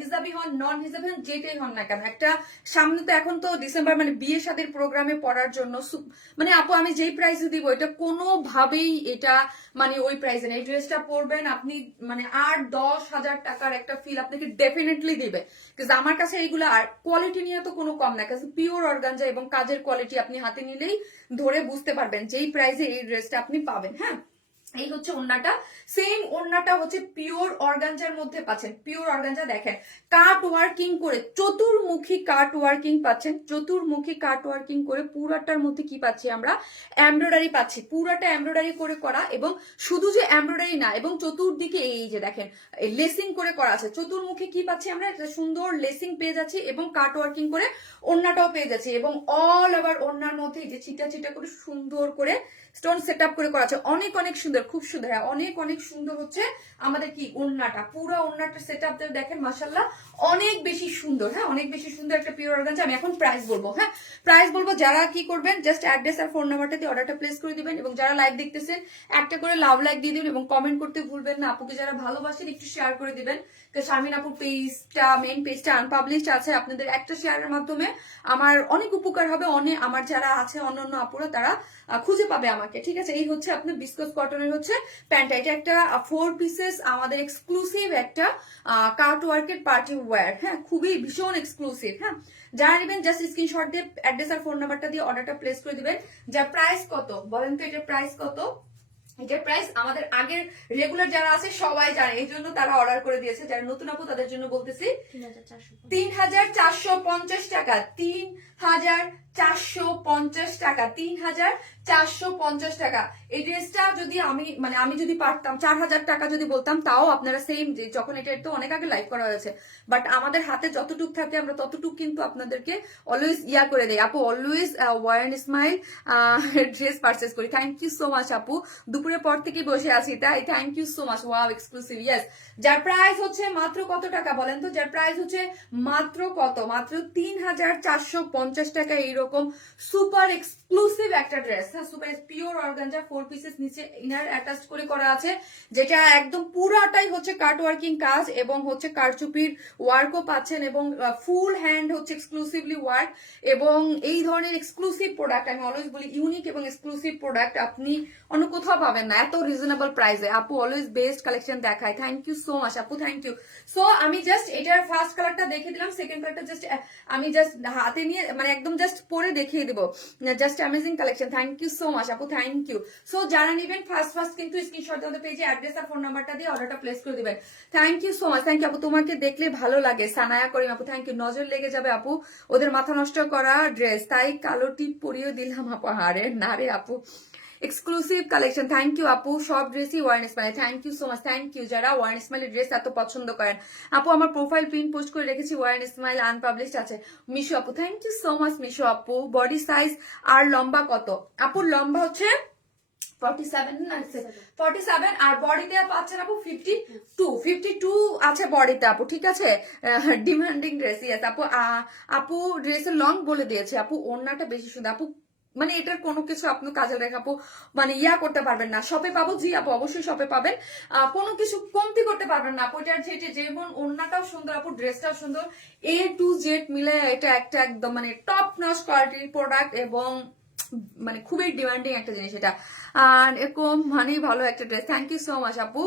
হিজাবি হন, নন হিজাবি হন, যেটাই হন না কেন, একটা সামনে তো এখন তো ডিসেম্বর, মানে বিয়ে শাদীর প্রোগ্রামে পড়ার জন্য মানে আপু আমি যেই প্রাইসে দিব এটা কোনোভাবেই এটা মানে ওই প্রাইসে না। এই ড্রেসটা পরবেন আপনি মানে 8-10 হাজার টাকার একটা ফিল আপনাকে ডেফিনেটলি দিবে। কিন্তু আমার কাছে এইগুলো, আর কোয়ালিটি নিয়ে তো কোনো কম না, কারণ পিওর অর্গানজা এবং কাজের কোয়ালিটি আপনি হাতে নিলেই ধরে বুঝতে পারবেন যেই প্রাইসে এই ড্রেসটা আপনি পাবেন। হ্যাঁ, এই হচ্ছে ওড়নাটা, সেম ওড়নাটা হচ্ছে পিওর অর্গানজার মধ্যে পাচ্ছেন। পিওর অর্গানজা দেখেন কাট ওয়ার্কিং করে, চতুর্মুখী কাট ওয়ার্কিং পাচ্ছেন, চতুর্মুখী কাট ওয়ার্কিং করে পুরাটার মধ্যে কি পাচ্ছি আমরা, এমব্রয়ডারি পাচ্ছি, পুরাটা এমব্রয়ডারি করে করা। এবং শুধু যে এমব্রয়ডারি না, এবং চতুর্দিকে এই যে দেখেন লেসিং করে করা আছে। চতুর্মুখী কি পাচ্ছি আমরা, একটা সুন্দর লেসিং পেয়ে যাচ্ছি এবং কাট ওয়ার্কিং করে ওড়নাটাও পেয়ে যাচ্ছি। এবং অল ওভার ওড়নার মধ্যে যে ছিটা ছিটা করে সুন্দর করে স্টোন সেট আপ করে করা আছে, অনেক অনেক সুন্দর, খুব সুন্দর। হ্যাঁ, অনেক অনেক সুন্দর হচ্ছে আমাদের কি ওড়নাটা, পুরো ওড়নাটা সেট আপ দেখেন মাশাআল্লাহ অনেক বেশি সুন্দর। হ্যাঁ, অনেক বেশি সুন্দর একটা পিওর অর্গানজা। আমি এখন প্রাইস বলবো। হ্যাঁ, প্রাইস বলবো, যারা কি করবেন জাস্ট অ্যাড্রেস আর ফোন নাম্বারটা দিয়ে অর্ডারটা প্লেস করে দিবেন। এবং যারা লাইভ দেখতেছেন একটা করে লাভ লাইক দিয়ে দিবেন এবং কমেন্ট করতে ভুলবেন না। আপুকে যারা ভালোবাসেন একটু শেয়ার করে দিবেন। শারমিন আপুর পেজটা, মেইন পেজটা আনপাবলিশড আছে, আপনাদের একটা শেয়ারের মাধ্যমে আমার অনেক উপকার হবে। অনেক আমার যারা আছে অন্যান্য আপুরা তারা খুঁজে পাবে আমাকে। ঠিক আছে, এই হচ্ছে আপনার বিস্কস কটনের হচ্ছে প্যান্টটা। এটা একটা 4 পিসেস আমাদের এক্সক্লুসিভ একটা কাট ওয়ার্কের পার্টি ওয়্যার। হ্যাঁ, খুবই ভীষণ এক্সক্লুসিভ। হ্যাঁ, যারা নেবেন জাস্ট স্ক্রিনশট দিয়ে অ্যাড্রেস আর ফোন নাম্বারটা দিয়ে অর্ডারটা প্লেস করে দিবেন। যার প্রাইস কত বলেন তো, এটার প্রাইস কত? এটার প্রাইস আমাদের আগের রেগুলার যারা আছে সবাই জানে, এই জন্য তারা অর্ডার করে দিয়েছে। যারা নতুন আপু তাদের জন্য বলতেছি 3,450 টাকা, 3,450 টাকা, 3,450 টাকা। এই ড্রেসটা যদি আমি যদি পারতাম 4,000 টাকা যদি বলতাম, তাও আপনারা সেম, যে যখন এটা তো অনেক আগে লাইভ করা হয়েছে, বাট আমাদের হাতে যতটুক থাকে আমরা ততটুক কিন্তু আপনাদেরকে অলওয়েজ করে দেয়। আপু always Warm Smile dress purchase করি। থ্যাংক ইউ সো মাচ আপু, দুপুরের পর থেকে বসে আছি তাই thank you so much. Wow, exclusive. Yes, যার প্রাইস হচ্ছে মাত্র কত টাকা বলেন তো, যার প্রাইস হচ্ছে মাত্র কত, মাত্র 3,450 টাকা। এইরকম সুপার এক্সক্লুসিভ একটা ড্রেস। হ্যাঁ, সুপার পিওর অর্গানজা 4 পিসেস, নিচে ইনার অ্যাটাচ করে করা আছে, যেটা একদম পুরাটাই হচ্ছে কাট ওয়ার্কিং কাজ এবং হচ্ছে কারচুপির ওয়ার্কও পাচ্ছেন এবং ফুল হ্যান্ড হচ্ছে এক্সক্লুসিভলি ওয়ার্ক। এবং এই ধরনের এক্সক্লুসিভ প্রোডাক্ট, আমি অলওয়েজ বলি ইউনিক এবং এক্সক্লুসিভ প্রোডাক্ট আপনি অন্য কোথাও পাবেন না এত রিজনেবল প্রাইসে। আপু অলওয়েজ বেস্ট কালেকশন দেখায়। থ্যাংক ইউ সো মাচ আপু, থ্যাংক ইউ। সো আমি জাস্ট এটার ফার্স্ট কালারটা দেখে দিলাম, সেকেন্ড কালারটা জাস্ট আমি জাস্ট হাতে নিয়ে মানে একদম জাস্ট পরে দেখিয়ে দিব। Just amazing collection. Thank you so much আপু, থ্যাংক ইউ। সো যারা নেবেন ফার্স্ট কিন্তু স্ক্রিনশট দিয়ে পেজে অ্যাড্রেস আর ফোন নাম্বারটা দিয়ে অর্ডারটা প্লেস করে দিবেন। Thank you so much, thank you আপু। তোমাকে দেখলে ভালো লাগে, সানায়া করিম আপু, থ্যাংক ইউ। নজর লেগে যাবে আপু, ওদের মাথা নষ্ট করা ড্রেস, তাই কালো টিপ পরিয়ে দিলাম আপু। হারে না রে আপু, এক্সক্লুসিভ কালেকশন। থ্যাংক ইউ আপু, সব ড্রেসই Warm Smile. Thank you so much, thank you. যারা ওয়ার্ন স্মাইলের ড্রেস এত পছন্দ করেন আপু, আমার প্রোফাইল পিন পোস্ট করে রেখেছি, ওয়ার্ন স্মাইল আনপাবলিশড আছে। মিশু আপু, thank you so much Mishu আপু। বডি সাইজ আর লম্বা কত আপুর? লম্বা হচ্ছে 47 আর বডিতে পাচ্ছেন আপু 52 আছে বডিতে আপু। ঠিক আছে, ডিমান্ডিং ড্রেস। ইয়েস আপু, আপু ড্রেসের লং বলে দিয়েছে আপু। ওড়নাটা বেশি সুন্দর আপু, মানে এটার কোনো কিছু আপনি কাজে দেখাবো মানে করতে পারবেন না। শপে পাবো, জি আপু অবশ্যই শপে পাবেন, কোনো কিছু কমতি করতে পারবেন না আপু। এটার যেমন ওড়নাটাও সুন্দর আপু, ড্রেসটাও সুন্দর, A to Z মিলে এটা একটা একদম মানে টপ নচ কোয়ালিটির প্রোডাক্ট এবং মানে খুবই ডিমান্ডিং একটা জিনিস এটা। আর এরকম মানে ভালো একটা dress. Thank you so much আপু।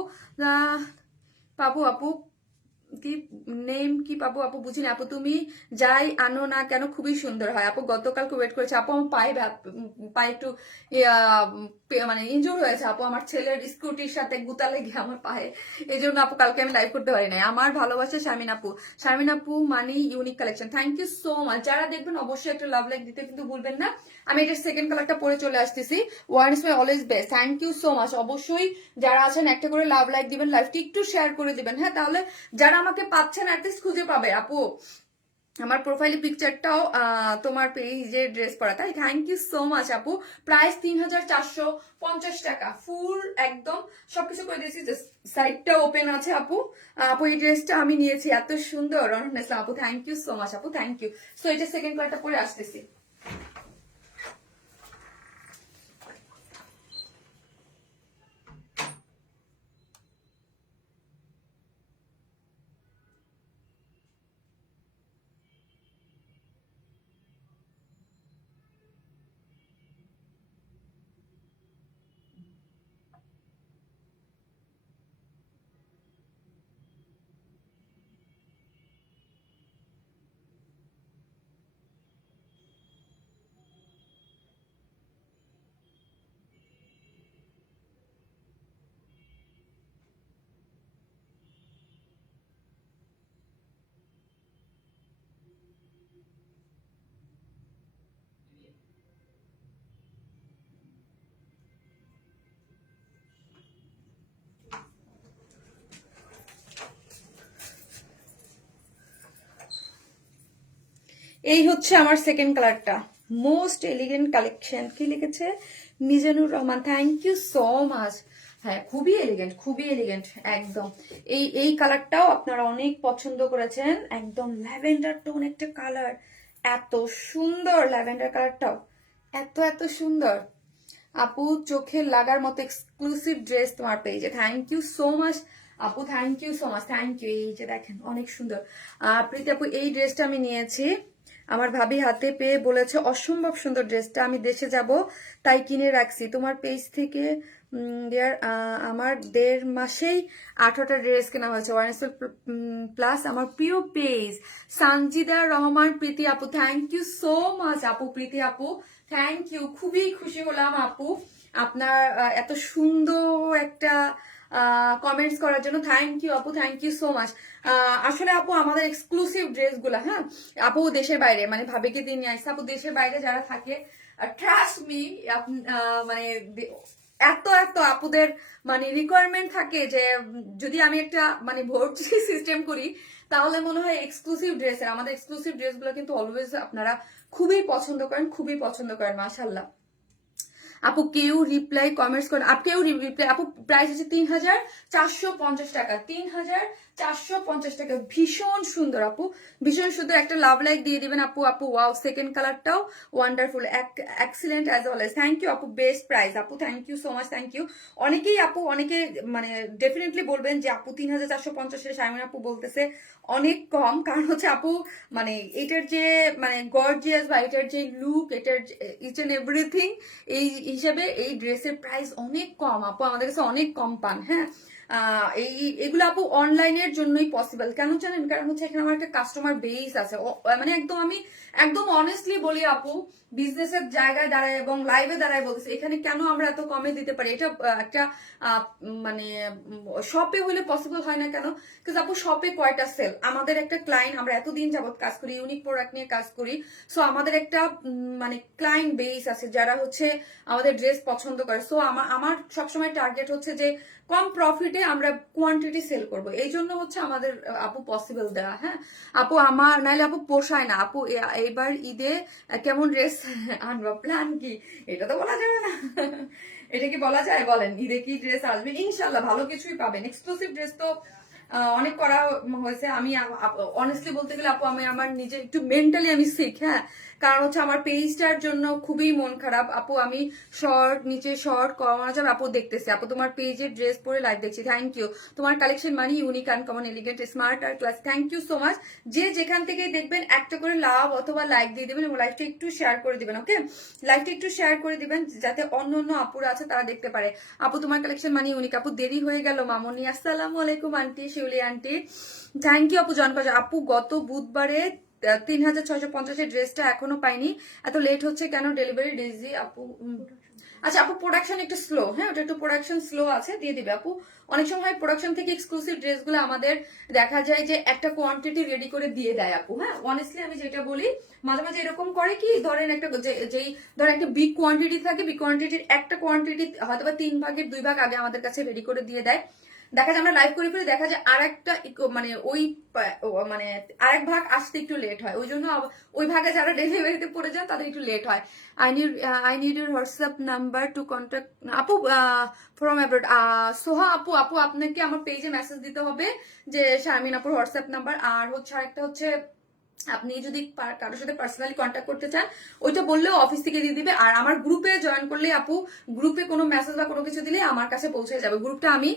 পাবো আপু, কি নেম কি পাবো আপু, বুঝিনি আপু। তুমি যাই আনো না কেন খুবই সুন্দর হয় আপু। গতকালকে ওয়েট করেছে আপু, আমার পায়ে একটু মানে ইনজুর হয়েছে আপু, আমার ছেলের স্কুটির সাথে গুতা লেগে আমার পায়ে, এই জন্য আপু কালকে আমি লাইভ করতে পারি নাই। আমার ভালোবাসা শারমিন আপু, শারমিন আপু মানে unique collection. Thank you so much. যারা দেখবেন অবশ্যই একটা লাভ লাইক দিতে কিন্তু ভুলবেন না। আমি এটার সেকেন্ড কালারটা পরে চলে আসতেছি। One is my always best. Thank you so much. অবশ্যই যারা আছেন একটা করে লাভ লাইক দিবেন, লাইভটি একটু শেয়ার করে দিবেন। হ্যাঁ, তাহলে যারা আমাকে পাচ্ছেন অ্যাটলিস্ট খুঁজে পাবে আপু। আমার প্রোফাইলে পিকচারটাও তোমার পেজে ড্রেস পরা, তাই থ্যাংক ইউ সো মাচ আপু। প্রাইস 3,450 টাকা, ফুল একদম সবকিছু করে দিয়েছি, সাইডটা ওপেন আছে আপু। আপু এই ড্রেসটা আমি নিয়েছি, এত সুন্দর আপু। থ্যাংক ইউ সো মাচ আপু, থ্যাংক ইউ। সো এটা সেকেন্ড কালারটা পরে আসতেছি। এই হচ্ছে আমার সেকেন্ড কালারটা, মোস্ট এলিগেন্ট কালেকশন। কি লিখেছে? Mizanur Rahman, thank you so much. হ্যাঁ, খুবই এলিগেন্ট, খুবই এলিগেন্ট একদম। এই কালারটাও আপনারা অনেক পছন্দ করেছেন, একদম ল্যাভেন্ডার টোন একটা কালার, এত সুন্দর ল্যাভেন্ডার কালারটাও, এত এত সুন্দর। আপু চোখে লাগার মতো এক্সক্লুসিভ ড্রেস তোমার পেয়েছে, থ্যাংক ইউ সো মাচ আপু, thank you so much, thank you. এই যে দেখেন অনেক সুন্দর। প্রীতি আপু, এই ড্রেসটা আমি নিয়েছি, আমার ভাবি হাতে পেয়ে বলেছে অসম্ভব সুন্দর ড্রেসটা, আমি দেশে যাব তাই কিনে রাখছি তোমার পেজ থেকে। আমার 1.5 মাসেই 18টা ড্রেস কেনা হয়েছে, ওয়ারেন্সেল প্লাস আমার প্রিয় পেজ সানজিদা রহমান প্রীতি আপু, থ্যাংক ইউ সো মাচ আপু, প্রীতি আপু থ্যাংক ইউ, খুবই খুশি হলাম আপু আপনার এত সুন্দর একটা কমেন্টস করার জন্য, থ্যাংক ইউ আপু, থ্যাংক ইউ সো মাচ। আসলে আপু আমাদের এক্সক্লুসিভ ড্রেসগুলো, হ্যাঁ আপু দেশের বাইরে, মানে ভাবিকে দিয়ে নিয়ে আসছে আপু, দেশের বাইরে যারা থাকে ট্রাস্ট মি, মানে এত এত আপুদের মানে রিকোয়ারমেন্ট থাকে যে যদি আমি একটা মানে ভর্তি সিস্টেম করি তাহলে মনে হয় এক্সক্লুসিভ ড্রেসের, আমাদের এক্সক্লুসিভ ড্রেসগুলো কিন্তু অলওয়েজ আপনারা খুবই পছন্দ করেন, খুবই পছন্দ করেন, মাশাআল্লাহ। আপু কেউ রিপ্লাই কমেন্টস করেন, আপু কেউ রিপ্লাই, আপু প্রাইস হচ্ছে 3450 টাকা, 3450 টাকা, ভীষণ সুন্দর আপু, ভীষণ সুন্দর। একটা লাভ লাইক দিয়ে দিবেন আপু। আপু ওয়াও, সেকেন্ড কালারটাও wonderful, excellent as always, thank you আপু, বেস্ট প্রাইস আপু, thank you so much, thank you. অনেকেই আপু, অনেকে মানে ডেফিনেটলি বলবেন যে আপু 3450 শারমিন আপু বলতেছে অনেক কম, কারণ হচ্ছে আপু মানে এটার যে মানে গর্জিয়াস বা এটার যে লুক, এটার ইচ এন্ড এভরিথিং, এই হিসাবে এই ড্রেসের প্রাইস অনেক কম আপু, আমাদের কাছে অনেক কম পান। হ্যাঁ, এগুলো আপু অনলাইনের জন্যই পসিবল, কেন জানেন? কারণ হচ্ছে এখানে আমার একটা কাস্টমার বেস আছে, মানে একদম আমি একদম অনেস্টলি বলি আপু, বিজনেসের জায়গায় দাঁড়ায় এবং লাইভে দাঁড়ায় বলতেছি, এখানে কেন আমরা এত কমে দিতে পারি? এটা একটা মানে শপে হলে পসিবল হয় না কেন? বিকজ আপু শপে কয়টা সেল, আমাদের একটা ক্লায়েন্ট, আমরা এতদিন যাবত কাজ করি, ইউনিক প্রোডাক্ট নিয়ে কাজ করি, সো আমাদের একটা মানে ক্লায়েন্ট বেস আছে যারা হচ্ছে আমাদের ড্রেস পছন্দ করে। সো আমার সবসময় টার্গেট হচ্ছে যে কম প্রফিটে আমরা কোয়ান্টিটি সেল করব, এই জন্য হচ্ছে আমাদের আপু পসিবল দেওয়া। হ্যাঁ আপু, আমার নাইলে আপু পোষায় না আপু। এবার ঈদে কেমন ড্রেস আনবো, প্ল্যান কি? এটা তো বলা যাবে না। এটা কি বলা যায় বলেন? ঈদে কি ড্রেস আসবে? ইনশাল্লাহ ভালো কিছুই পাবেন। এক্সক্লুসিভ ড্রেস তো অনেক করা হয়েছে। আমি অনেস্টলি বলতে গেলে আপু, আমি আমার নিজে একটু মেন্টালি আমি সিক। হ্যাঁ, কারণ হচ্ছে আমার পেজটার জন্য খুবই মন খারাপ আপু। আমি শর্ট নিচে শর্ট কমানো যাবে আপু, দেখতেছি আপু তোমার পেজের ড্রেস পরে লাইভ দেখছি, থ্যাংক ইউ। তোমার কালেকশন মানে ইউনিক, আনকমন, এলিগেন্ট, স্মার্ট আর class, thank you so much. যে যেখান থেকে দেখবেন একটা করে লাভ অথবা লাইক দিয়ে দিবেন এবং লাইভটা একটু শেয়ার করে দিবেন। ওকে, লাইভটা একটু শেয়ার করে দিবেন যাতে অন্য অন্য আপুরা আছে তারা দেখতে পারে। আপু তোমার কালেকশন মানে ইউনিক আপু, দেরি হয়ে গেল মামনি। আসসালামু আলাইকুম aunty, Shiuli aunty, thank you আপু। জনকাজ আপু, গত বুধবারে 3650 ড্রেসটা এখনো পাইনি, এত লেট হচ্ছে কেন? ডেলিভারি ডেজি আপু। আচ্ছা আপু, প্রোডাকশন একটু স্লো, হ্যাঁ ওটা একটু প্রোডাকশন স্লো আছে, দিয়ে দিবে আপু। অনেক সময় প্রোডাকশন থেকে এক্সক্লুসিভ ড্রেসগুলো আমাদের দেখা যায় যে একটা কোয়ান্টিটি রেডি করে দিয়ে দেয় আপু। হ্যাঁ, অনেস্টলি আমি যেটা বলি, মাঝে মাঝে এরকম করে কি, ধরেন একটা যেই ধরেন একটা বিগ কোয়ান্টিটি থাকে, বিগ কোয়ান্টিটির একটা কোয়ান্টিটি হয়তো বা 3 ভাগের 2 ভাগ আগে আমাদের কাছে রেডি করে দিয়ে দেয়। দেখা যায় আমরা লাইভ করে ফেলে, দেখা যায় আর একটা মানে ওই মানে আরেক ভাগ আসতে একটু লেট হয়, ওই জন্য ওই ভাগে যারা ডেলিভারিতে পড়ে যান তাদের একটু লেট হয়। I need your WhatsApp number to contact আপু ফ্রম অ্যাব্রড। সোহা আপু, আপু আপনাকে আমার পেজে মেসেজ দিতে হবে যে শারমিন আপুর হোয়াটসঅ্যাপ নাম্বার, আর হচ্ছে আরেকটা হচ্ছে আপনি যদি কারোর সাথে পার্সোনালি কন্ট্যাক্ট করতে চান ওইটা বললেও অফিস থেকে দিয়ে দিবে। আর আমার গ্রুপে জয়েন করলে আপু, গ্রুপে কোনো মেসেজ বা কোনো কিছু দিলে আমার কাছে পৌঁছে যাবে। গ্রুপটা আমি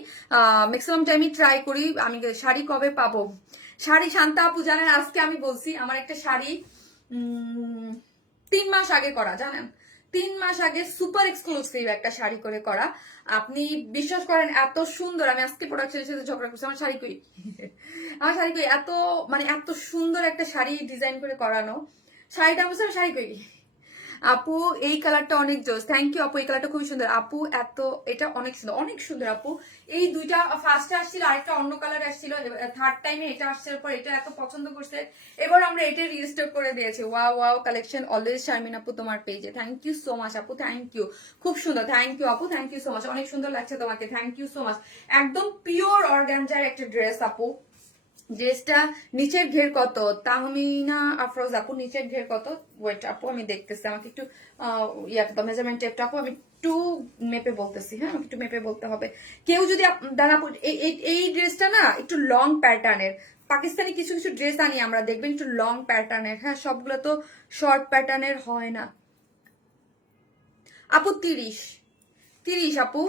ম্যাক্সিমাম টাইমই ট্রাই করি। আমি শাড়ি কবে পাবো? শাড়ি শান্তা আপু জানেন, আজকে আমি বলছি আমার একটা শাড়ি 3 মাস আগে করা, জানেন 3 মাস আগে সুপার এক্সক্লুসিভ একটা শাড়ি করে করা। আপনি বিশ্বাস করেন এত সুন্দর, আমি আজকে প্রোডাকশনের সাথে ঝগড়া করছি, আমার শাড়ি কই, আমার শাড়ি কই, এত মানে এত সুন্দর একটা শাড়ি ডিজাইন করে করানো, শাড়িটা আমার শাড়ি কই আপু। এই কালারটা অনেক জোস, থ্যাংক ইউ আপু, এই কালারটা খুবই সুন্দর আপু, এত এটা অনেক সুন্দর, অনেক সুন্দর আপু। এই দুইটা ফার্স্টে আসছিল, আরেকটা অন্য কালার আসছিল, থার্ড টাইমে এটা আসছে, পর এটা এত পছন্দ করছে, এবার আমরা এটা রিস্টক করে দিয়েছি। Wow wow collection, always Sharmin আপু তোমার পেজে, থ্যাংক ইউ সো মাচ আপু, থ্যাংক ইউ, খুব সুন্দর, থ্যাংক ইউ আপু, থ্যাংক ইউ সো মাচ, অনেক সুন্দর লাগছে তোমাকে, থ্যাংক ইউ সো মাচ। একদম পিওর অর্গানজার একটা ড্রেস আপু, ড্রেসটা নিচের ঘের কত? তাহমিনা আফরোজ আপু নিচের ঘের কত? ওয়েট আপু আমি দেখতেছি, আমাকে একটু মেজারমেন্ট টেপটা আপু আমি একটু মেপে বলতেছি। হ্যাঁ, আমাকে একটু মেপে বলতে হবে। কেউ যদি দাঁড়া, এই ড্রেসটা না একটু লং প্যাটার্নের, পাকিস্তানি কিছু কিছু ড্রেস আনি আমরা, দেখবেন একটু লং প্যাটার্নের। হ্যাঁ, সবগুলো তো শর্ট প্যাটার্নের হয় না। আপু 30, 30 আপু।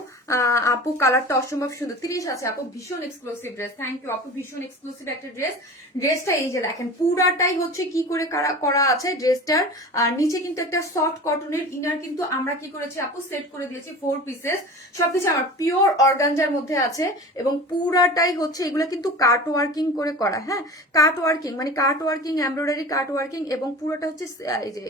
আপু কালারটা অসম্ভব সুন্দর, 30 আছে আপু, ভীষণ এক্সক্লুসিভ ড্রেস। থ্যাংক ইউ আপু, ভীষণ এক্সক্লুসিভ একটা ড্রেস। ড্রেসটা এই যে দেখেন পুরাটাই হচ্ছে কি করে করা আছে ড্রেসটার। আর নিচে কিন্তু একটা সফট কটনের ইনার কিন্তু আমরা কি করেছি আপু, সেট করে দিয়েছি 4 পিসেস। সবকিছু আমার পিওর অর্গানজার মধ্যে আছে এবং পুরাটাই হচ্ছে এগুলো কিন্তু কাট ওয়ার্কিং করে করা। হ্যাঁ, কাট ওয়ার্কিং মানে কাট ওয়ার্কিং, এমব্রয়ডারি কাট ওয়ার্কিং, এবং পুরোটা হচ্ছে এই যে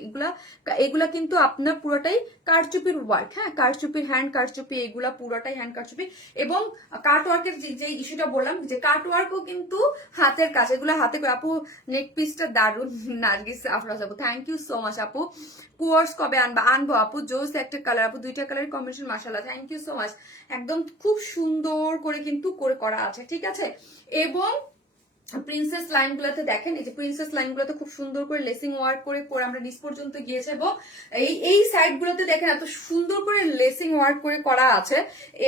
এগুলা কিন্তু আপনার পুরোটাই কারচুপির ওয়ার্ক। হ্যাঁ, কারচুপির হ্যান্ড কারচুপি, এগুলা পুরোটাই হ্যান্ড কারচুপি। এবং কাট ওয়ার্কের যে ইস্যুটা বললাম, যে কাট ওয়ার্কও কিন্তু হাতের কাজ, এগুলো হাতে করে। আপু নেক পিসটা দারুন, নার্গিস আফরাজ আপু থ্যাংক ইউ সো মাচ আপু। পুয়ার্স কবে আনবো আপু? জোস একটা কালার আপু, দুইটা কালারের কম্বিনেশন, মাশাআল্লাহ থ্যাংক ইউ সো মাচ। একদম খুব সুন্দর করে কিন্তু করা আছে, ঠিক আছে। এবং প্রিন্সেস লাইন গুলাতে দেখেন, এই যে প্রিন্সেস লাইন গুলাতে খুব সুন্দর করে লেসিং ওয়ার্ক করে আমরা নিচ পর্যন্ত গিয়েছে, এবং এই সাইড গুলোতে দেখেন এত সুন্দর করে লেসিং ওয়ার্ক করে করা আছে।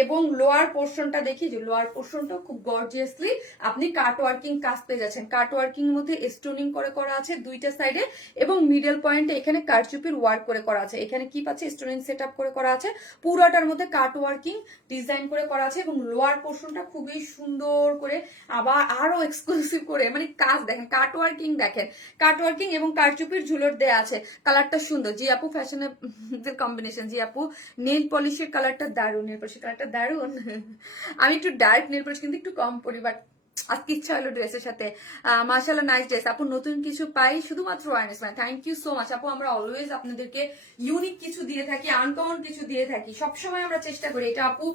এবং লোয়ার পোর্শনটা দেখি, যে লোয়ার পোর্শনটা খুব গর্জিয়াসলি আপনি কাট ওয়ার্কিং কাজ পেয়ে যাচ্ছেন। কাট ওয়ার্কিং এর মধ্যে স্টোনিং করে করা আছে দুইটা সাইডে, এবং মিডল পয়েন্টে এখানে কারচুপির ওয়ার্ক করে করা আছে। এখানে কি পাচ্ছে, স্টোনিং সেট আপ করে করা আছে, পুরোটার মধ্যে কাট ওয়ার্কিং ডিজাইন করে করা আছে। এবং লোয়ার পোর্শনটা খুবই সুন্দর করে আবার আরো এক্সক্লুসিভ করে মানে কাজ দেখেন, কাট ওয়ার্কিং দেখেন, কাট ওয়ার্কিং এবং কারচুপির ঝুলর দেয়া আছে। কালারটা সুন্দর, জি আপু ফ্যাশনের কম্বিনেশন, জি আপু নেল পলিশের কালারটা দারুন, নেল পলিশের কালারটা দারুন। আমি একটু ডার্ক নেল পলিশ কিন্তু একটু কম পরি, বাট আজকে ইচ্ছা হলো ড্রেসের সাথে। মাশাআল্লাহ নাইস ড্রেস আপু, নতুন কিছু পাই শুধুমাত্র ওয়ারনেস মানে। থ্যাংক ইউ সো মাচ আপু। আমরা অলওয়েজ আপনাদেরকে ইউনিক কিছু দিয়ে থাকি, আনকমন কিছু দিয়ে থাকি, সবসময় আমরা চেষ্টা করি এটা আপু।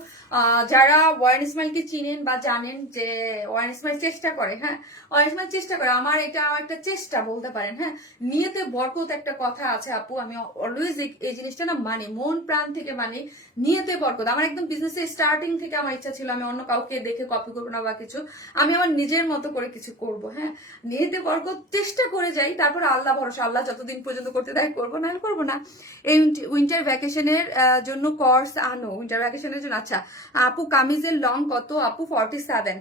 যারা ওয়ারনেস মাইলকে চিনেন বা জানেন যে ওয়ারনেস মাইল চেষ্টা করে, হ্যাঁ ওয়ারনেস মাইল চেষ্টা করে, আমার এটা একটা চেষ্টা বলতে পারেন। হ্যাঁ, নিয়েতে বরকত একটা কথা আছে আপু, আমি অলওয়েজ এই জিনিসটা না মানে মন প্রাণ থেকে মানে, নিয়েতে বরকত। আমার একদম বিজনেসের স্টার্টিং থেকে আমার ইচ্ছা ছিল আমি অন্য কাউকে দেখে কপি করবো না বা কিছু, আমি আমার নিজের মতো করে কিছু করব। হ্যাঁ, নিয়েতে বরকত চেষ্টা করে যাই, তারপর আল্লাহ ভরসা, আল্লাহ যতদিন পর্যন্ত করতে দেয় করবো, না করবো না। এই উইন্টার ভ্যাকেশনের জন্য কোর্স আনো, উইন্টার ভ্যাকেশনের জন্য। আচ্ছা আপু কামিজের লং কত আপু? 47।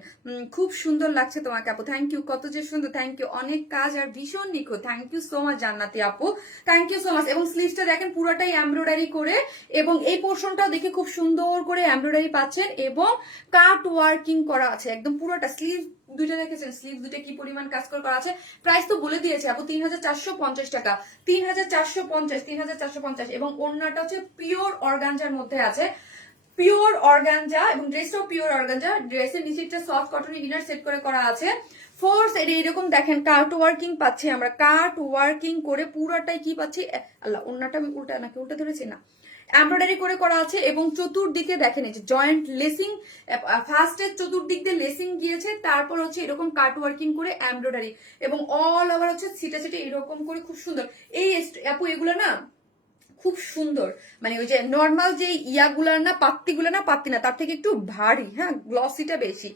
খুব সুন্দর লাগছে তোমাকে আপু, থ্যাংক ইউ, কত যে সুন্দর, থ্যাংক ইউ। অনেক কাজ আর ভীষণ নিখুঁত, থ্যাংক ইউ সো মাচ জান্নাতি আপু, থ্যাংক ইউ সো মাচ। এবং স্লিভসটা দেখেন পুরোটাই এমব্রয়ডারি করে, এবং এই পোর্শনটাও দেখে খুব সুন্দর করে এমব্রয়ডারি পাচ্ছেন, এবং কাট ওয়ার্কিং করা আছে একদম পুরোটা। স্লিভ দুইটা দেখেছেন, স্লিভ দুইটা কি পরিমাণ কাজ করা আছে। প্রাইস তো বলে দিয়েছে আপু, 3450 টাকা, 3450, 3450। এবং ওড়নাটা হচ্ছে পিওর অর্গানজার মধ্যে আছে, পিওর অর্গানজা, এবং ড্রেসটাও পিওর অর্গানজা। ড্রেসের নিচে একটা সফট কটনের ইনার সেট করে করা আছে। ফোর্স এরকম দেখেন কাট ওয়ার্কিং পাচ্ছি আমরা, কাট ওয়ার্কিং করে পুরাটাই কি পাচ্ছি, আল্লাহ ওড়নাটা আমি উল্টা ধরেছি না, এমব্রয়ডারি করে করা আছে। এবং চতুর্দিকে দেখেন এই যে জয়েন্ট লেসিং, ফার্স্টের চতুর্দিক দিয়ে লেসিং গিয়েছে, তারপর হচ্ছে এরকম কাট ওয়ার্কিং করে এমব্রয়ডারি, এবং অল ওভার হচ্ছে ছিটে ছিটে এরকম করে খুব সুন্দর। এই আপু এগুলো না খুব সুন্দর, মানে ওই যে নর্মাল যে ইয়াগুলার না, পাত্তিগুলো না, পাত্তি না, তার থেকে একটু ভারী। হ্যাঁ, গ্লসিটা বেশি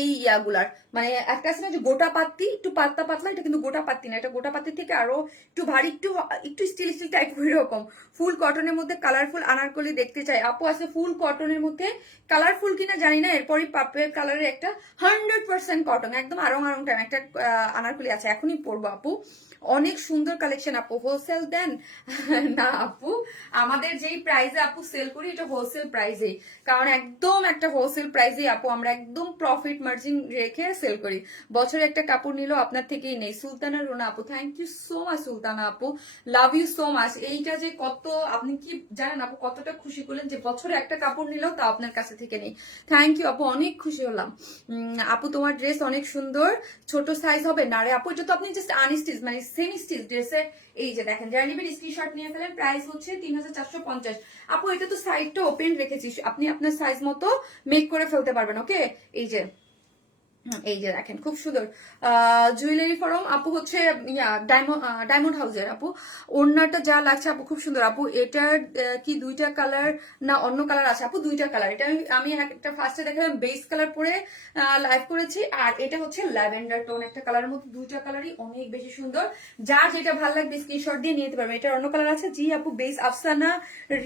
এই ইয়াগুলার, মানে একটা আছে না যে গোটা পাত্তি, একটু পাতলা পাতলা, এটা কিন্তু গোটা পাত্তি না, এটা গোটা পাত্তির থেকে আরো একটু ভারী, একটু স্টিল স্টিল টাইপ এরকম। ফুল কটনের মধ্যে কালারফুল আনারকলি দেখতে চাই আপু, আছে ফুল কটনের মধ্যে, কালারফুল কিনা জানি না। এরপরই পার্পেল কালারের একটা 100% কটন, একদম আরং আরং টান একটা আনারকলি আছে, এখনই পরবো আপু। অনেক সুন্দর কালেকশন আপু, হোলসেল দেন? না আপু, আমাদের যেই প্রাইসে আপু সেল করি এটা হোলসেল প্রাইসেই, কারণ একদম একটা হোলসেল প্রাইসে আপু আমরা একদম প্রফিট মার্জিন রেখে সেল করি। বছরে একটা কাপড় নিলেও আপনার থেকেই নেই। সুলতানা রোনা আপু, thank you so much Sultana আপু, লাভ ইউ সো মাচ। এইটা যে কত আপনি কি জানেন আপু, কতটা খুশি করলেন যে বছরে একটা কাপড় নিলেও তা আপনার কাছে থেকে নেই। থ্যাংক ইউ আপু, অনেক খুশি হলাম। আপু তোমার ড্রেস অনেক সুন্দর, ছোট সাইজ হবে না রে আপু, এটা তো আপনি জাস্ট আনস্টিচ মানে সেমি স্টিচ ড্রেসের। এই যে দেখেন, যারা নেবেন স্ক্রিনশট নিয়ে ফেলেন, প্রাইস হচ্ছে 3450 আপু। এটা তো সাইডটা ওপেন রেখেছি, আপনি আপনার সাইজ মতো মেক করে ফেলতে পারবেন। ওকে, এই যে এই যে দেখেন খুব সুন্দর জুয়েলারি ফরম আপু হচ্ছে ডায়মন্ড হাউসের আপু। ওড়নাটা যা লাগছে আপু খুব সুন্দর আপু। এটার কি দুইটা কালার না অন্য কালার আছে আপু? দুইটা কালার। এটা আমি একটা ফার্স্টে দেখালাম বেস কালার পরে লাইভ করেছি, আর এটা হচ্ছে ল্যাভেন্ডার টোন একটা কালারের মধ্যে। দুইটা কালারই অনেক বেশি সুন্দর, যার যেটা ভালো লাগবে স্ক্রিনশট দিয়ে নিতে পারবে। এটার অন্য কালার আছে জি আপু বেস আফসানা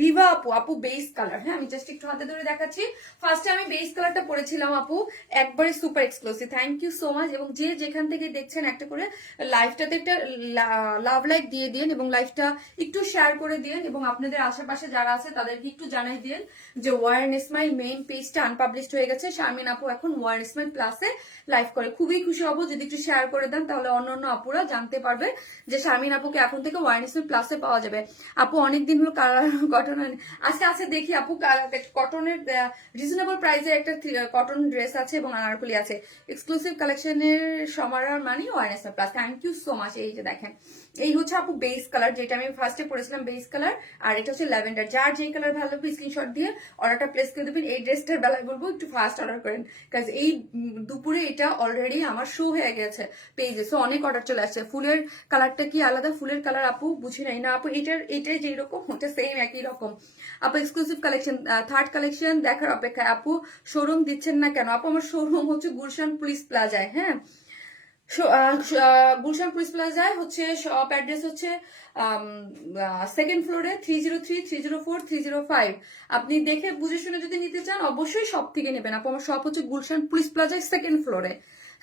রিভা আপু। আপু বেস কালার, হ্যাঁ আমি জাস্ট একটু হাতে ধরে দেখাচ্ছি। ফার্স্টে আমি বেস কালারটা পরেছিলাম আপু, একবারে super exclusive. Thank you so much. এবং যে যেখান থেকে দেখছেন একটা করে লাইভটাতে একটা লাভ লাইক দিয়ে দিন এবং লাইভটা একটু শেয়ার করে দিন, এবং আপনাদের আশেপাশে যারা আছে তাদেরকে একটু জানাই দিন যে ওয়ার্ন স্মাইল মেইন পেজটা আনপাবলিশড হয়ে গেছে। শারমিন আপু এখন ওয়ার্ন স্মাইল প্লাসে লাইভ করে। খুবই খুশি হবো যদি একটু শেয়ার করে দেন, তাহলে অন্যান্য আপুরা জানতে পারবে যে শারমিন আপুকে এখন থেকে ওয়ার্ন স্মাইল প্লাসে পাওয়া যাবে। আপু অনেকদিন হলো কটন আজকে আছে দেখি আপু। কটনের রিজনেবল প্রাইসে একটা কটন ড্রেস আছে এবং আনারকলি আছে। এক্সক্লুসিভ কালেকশনের সমারার মানে ওয়ারনেস plus. Thank you so much. এই যে দেখেন এই হচ্ছে আপু বেস কালার, যেটা আমি ফার্স্টে পরেছিলাম বেস কালার, আর এটা হচ্ছে ল্যাভেন্ডার। যার যেই কালার ভালো লাগবে স্ক্রিনশট দিয়ে অর্ডারটা প্লেস করে দেবেন। এই ড্রেসটার বেলায় বলবো একটু ফাস্ট অর্ডার করেন, কাজ এই দুপুরে এটা অলরেডি আমার শো হয়ে গেছে পেজে, সো অনেক অর্ডার চলে আসছে। ফুলের কালারটা কি আলাদা? ফুলের কালার আপু বুঝি নাই না আপু, এটাই যেই রকম ওটা সেম একই রকম আপু। এক্সক্লুসিভ কালেকশন থার্ড কালেকশন দেখার অপেক্ষায় আপু। শোরুম দিচ্ছেন না কেন আপু? আমার শোরুম হচ্ছে গুলশান পুলিশ প্লাজায়, হ্যাঁ গুলশান পুলিশ প্লাজায় হচ্ছে শপ অ্যাড্রেস হচ্ছে সেকেন্ড ফ্লোরে 303, 304, 305। আপনি দেখে বুঝে শুনে যদি নিতে চান অবশ্যই শপ থেকে নেবেন আপু। আমার শপ হচ্ছে গুলশান পুলিশ প্লাজায় সেকেন্ড ফ্লোরে,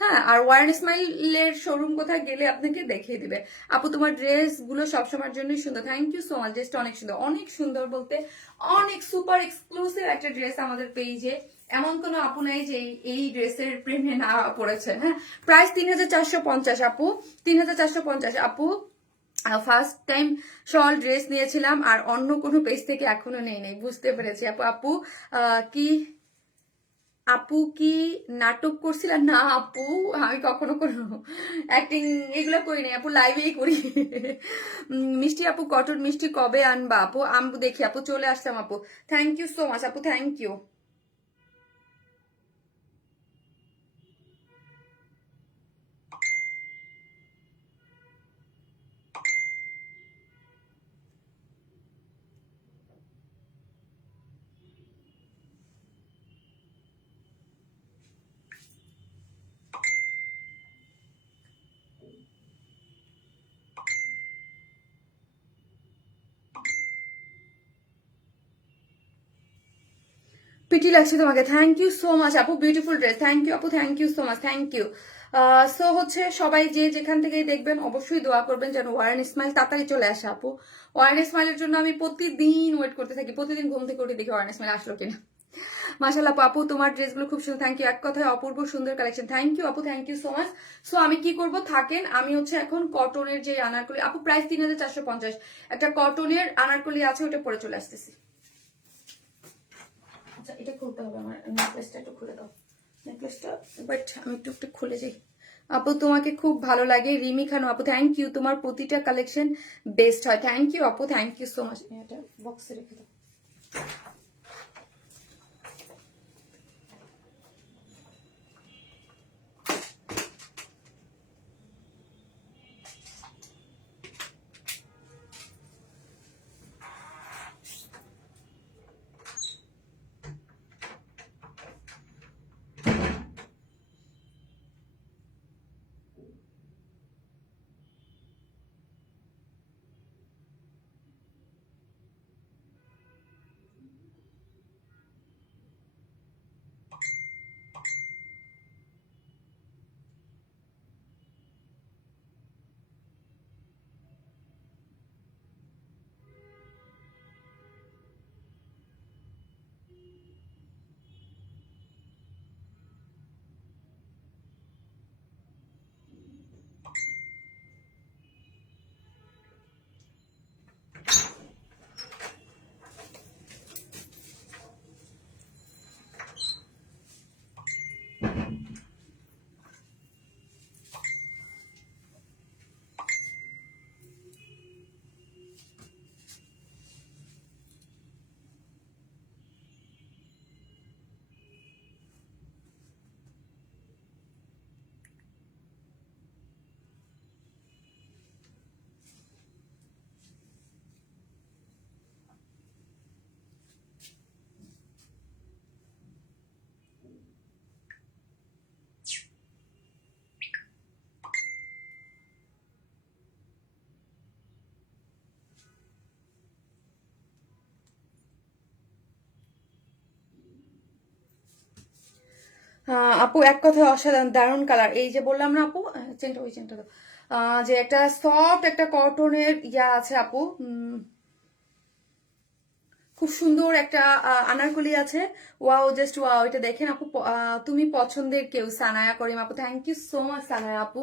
হ্যাঁ। আর ওয়ার্ন স্মাইলের শোরুম কোথায় গেলে আপনাকে দেখিয়ে দিবে আপু। তোমার ড্রেস গুলো সবসময়ের জন্যই সুন্দর। Thank you so much. ড্রেসটা অনেক সুন্দর, অনেক সুন্দর বলতে অনেক সুপার এক্সক্লুসিভ একটা ড্রেস আমাদের পেজে। এমন কোনো আপু নাই যে এই ড্রেসের প্রেমে না পড়েছে, হ্যাঁ। প্রাইস 3450 আপু, 3450 আপু। ফার্স্ট টাইম শল ড্রেস নিয়েছিলাম, আর অন্য কোনো পেজ থেকে এখনো নেই বুঝতে পেরেছি আপু। আপু কি আপু কি নাটক করছিলেন? না আপু, আমি কখনো কোনো অ্যাক্টিং এগুলো করি নাই আপু, লাইভেই করি। মিষ্টি আপু কটন মিষ্টি কবে আনবা আপু? আমি দেখি আপু, চলে আসলাম আপু। থ্যাংক ইউ সো মাচ আপু, থ্যাংক ইউ। পিটি লাগছে তোমাকে। থ্যাংক ইউ সো মাচ আপু, বিউটিফুল ড্রেস। থ্যাংক ইউ আপু, thank you so much, thank you. So হচ্ছে সবাই যে যেখান থেকে দেখবেন অবশ্যই দোয়া করবেন যেন ওয়ার্ন স্মাইল তাড়াতাড়ি চলে আসে আপু। ওয়ার্ন স্মাইলের জন্য আমি প্রতিদিন ওয়েট করতে থাকি, প্রতিদিন ঘুম থেকে উঠে দেখি ওয়ার্ন স্মাইল আসলো কিনা। মাশাআল্লাহ আপু, তোমার ড্রেসগুলো খুব সুন্দর। Thank you. এক কথায় অপূর্ব সুন্দর কালেকশন। থ্যাংক ইউ আপু, thank you so much. So আমি কি করব থাকেন, আমি হচ্ছে এখন কটনের যে আনারকলি আপু প্রাইস 3450, একটা কটনের আনারকলি আছে ওটা পরে চলে আসতেছি। আচ্ছা এটা খুলতে হবে, আমার নেকলেসটা একটু খুলে দাও। নেকলেসটা বাট আমি একটু খুলে যাই। আপু তোমাকে খুব ভালো লাগে। রিমি খান আপু থ্যাংক ইউ, তোমার প্রতিটা কালেকশন বেস্ট হয়। থ্যাংক ইউ আপু, থ্যাংক ইউ সো মাচ। এটা বক্সে রেখে দাও। আপু এক কথায় অসাধারণ, দারুণ কালার। এই যে বললাম না আপু, চেনটা ওই চেনটা তো, যে একটা সফট একটা কটনের ইয়া আছে আপু, খুব সুন্দর একটা আনারকলি আছে। ওয়াও, জাস্ট ওয়াও, এটা দেখেন আপু। তুমি পছন্দের কেউ, সানায়া করিম আপু, thank you so much Sanaya আপু,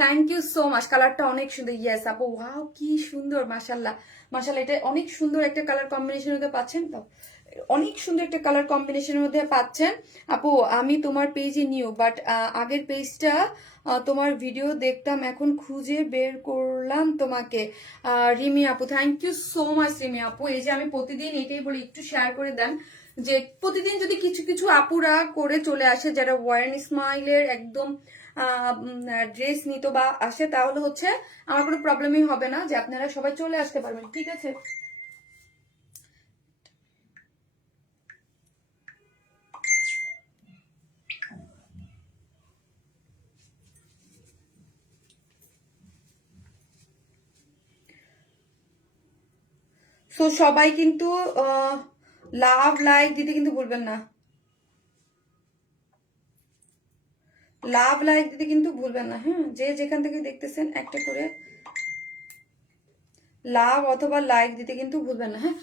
থ্যাংক ইউ সো মাচ। কালারটা অনেক সুন্দর। ইয়েস আপু, ওয়াও কি সুন্দর, মাশাল্লাহ মাশাল্লাহ। এটা অনেক সুন্দর একটা কালার কম্বিনেশনের মধ্যে পাচ্ছেন তো, অনেক সুন্দর একটা কালার কম্বিনেশনের মধ্যে পাচ্ছেন আপু। আমি তোমার পেজে নিউ, বাট আগের পেজটা তোমার ভিডিও দেখতাম, এখন খুঁজে বের করলাম তোমাকে। রিমি আপু, thank you so much Rimi আপু। এই যে আমি প্রতিদিন এটাই বলি, একটু শেয়ার করে দেন, যে প্রতিদিন যদি কিছু কিছু আপুরা করে চলে আসে, যারা ওয়ারেন স্মাইলের একদম ড্রেস নিত বা আসে, তাহলে হচ্ছে আমার কোনো প্রবলেমই হবে না, যে আপনারা সবাই চলে আসতে পারবেন, ঠিক আছে। সো সবাই কিন্তু লাভ লাইক দিতে কিন্তু ভুলবেন না, লাভ লাইক দিতে কিন্তু ভুলবেন না, হ্যাঁ। যে যেখান থেকে দেখতেছেন একটা করে লাভ অথবা লাইক দিতে কিন্তু ভুলবেন না, হ্যাঁ।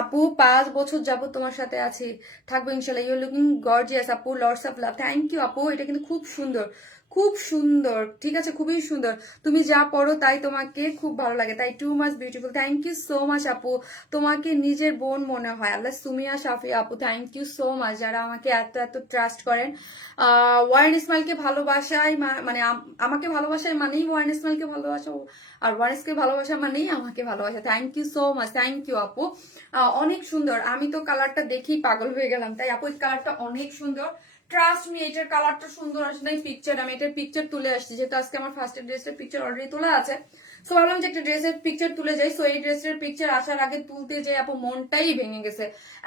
আপু 5 বছর যাবত তোমার সাথে আছি, থাকবো ইনশাল্লাহ। ইউ লুকিং গর্জিয়াস আপু, lots of love, thank you আপু। এটা কিন্তু খুব সুন্দর, খুব সুন্দর, ঠিক আছে, খুবই সুন্দর। তুমি যা পড়ো তাই তোমাকে খুব ভালো লাগে, তাই too much beautiful, thank you so much আপু। তোমাকে নিজের বোন মনে হয়, আল্লাহ। সুমিয়া শাফি আপু, থ্যাংক ইউ সো মাচ, যারা আমাকে এত এত ট্রাস্ট করেন। ওয়ারেন ইসমাইলকে ভালোবাসায় মানে আমাকে ভালোবাসায় মানেই ওয়ারেন ইসমাইলকে ভালোবাসা, আর ওয়ারেসকে ভালোবাসা মানেই আমাকে ভালোবাসা। Thank you so much, thank you আপু। অনেক সুন্দর, আমি তো কালারটা দেখেই পাগল হয়ে গেলাম, তাই আপু এই কালারটা অনেক সুন্দর। ট্রাস্ট মি, এটার কালারটা সুন্দর আসে নাই। পিকচার, আমি এটার পিকচার তুলে আসছি, যেহেতু আজকে আমার ফার্স্ট ড্রেসের পিকচার অলরেডি তোলা আছে। সো ভাবলাম যে একটা ড্রেসের পিকচার তুলে যাই। সো এই ড্রেসের পিকচার আসার আগে তুলতে যাই আপু, মনটাই ভেঙে গেছে।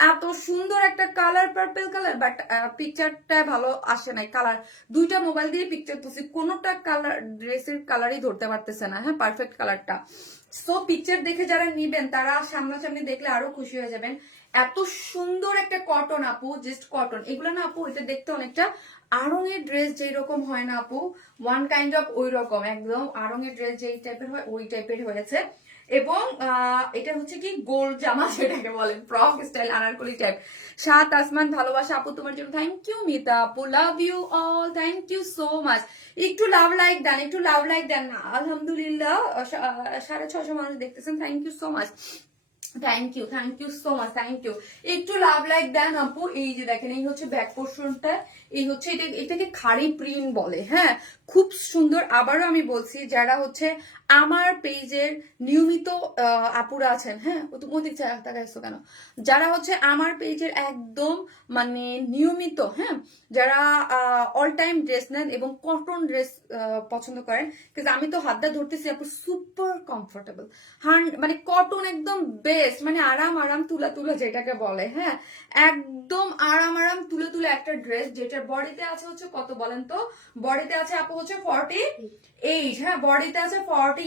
এত সুন্দর একটা কালার, পার্পল কালার, বাট পিকচারটা ভালো আসে নাই। কালার দুইটা মোবাইল দিয়ে পিকচার তুলছি, কোনোটা কালার ড্রেসের কালারই ধরতে পারতেছে না, হ্যাঁ, পারফেক্ট কালারটা। সো পিকচার দেখে যারা নিবেন, তারা সামনাসামনি দেখলে আরো খুশি হয়ে যাবেন। এত সুন্দর একটা কটন আপু, জাস্ট কটন। এগুলো না আপু, এটা দেখতে অনেকটা আড়ং-এর ড্রেস যেই রকম হয় না আপু, ওয়ান কাইন্ড অফ ওই রকম, একদম আড়ং-এর ড্রেস যেই টাইপের হয় ওই টাইপের হয়েছে। এবং এটা হচ্ছে কি গোল জামা, যেটাকে বলেন ফ্রক স্টাইল আনারকলি টাইপ। সাত আসমান ভালোবাসা আপু তোমার জন্য, থ্যাংক ইউ মিতা আপু, love you all, thank you so much. একটু লাভ লাইক দেন, একটু লাভ লাইক দেন না। আলহামদুলিল্লাহ 650 মানুষ দেখতেছেন, thank you so much, thank you so much, thank you. একটু লাভ লাইক দেন আপু। এই যে দেখেন, এই হচ্ছে ব্যাক পোর্শনটা, এই হচ্ছে এটাকে খাড়ি প্রিন্ট বলে, হ্যাঁ, খুব সুন্দর। আবারও আমি বলছি, যারা হচ্ছে আমার পেজের নিয়মিত আপুরা আছেন, হ্যাঁ, ওদিক তাকাইছো কেন, যারা হচ্ছে আমার পেজের একদম মানে নিয়মিত, হ্যাঁ, যারা অল টাইম ড্রেস নেন এবং কটন ড্রেস পছন্দ করেন, কিন্তু আমি তো হাতটা ধরতেছি আপু, সুপার কমফোর্টেবল, মানে কটন একদম বেস্ট, মানে আরাম আরাম তুলা তুলা যেটাকে বলে, হ্যাঁ, একদম আরাম আরাম তুলে তুলে একটা ড্রেস, যেটার বডিতে আছে হচ্ছে কত বলেন তো, বডিতে আছে আপু হচ্ছে 48, হ্যাঁ, বডিতে আছে 48।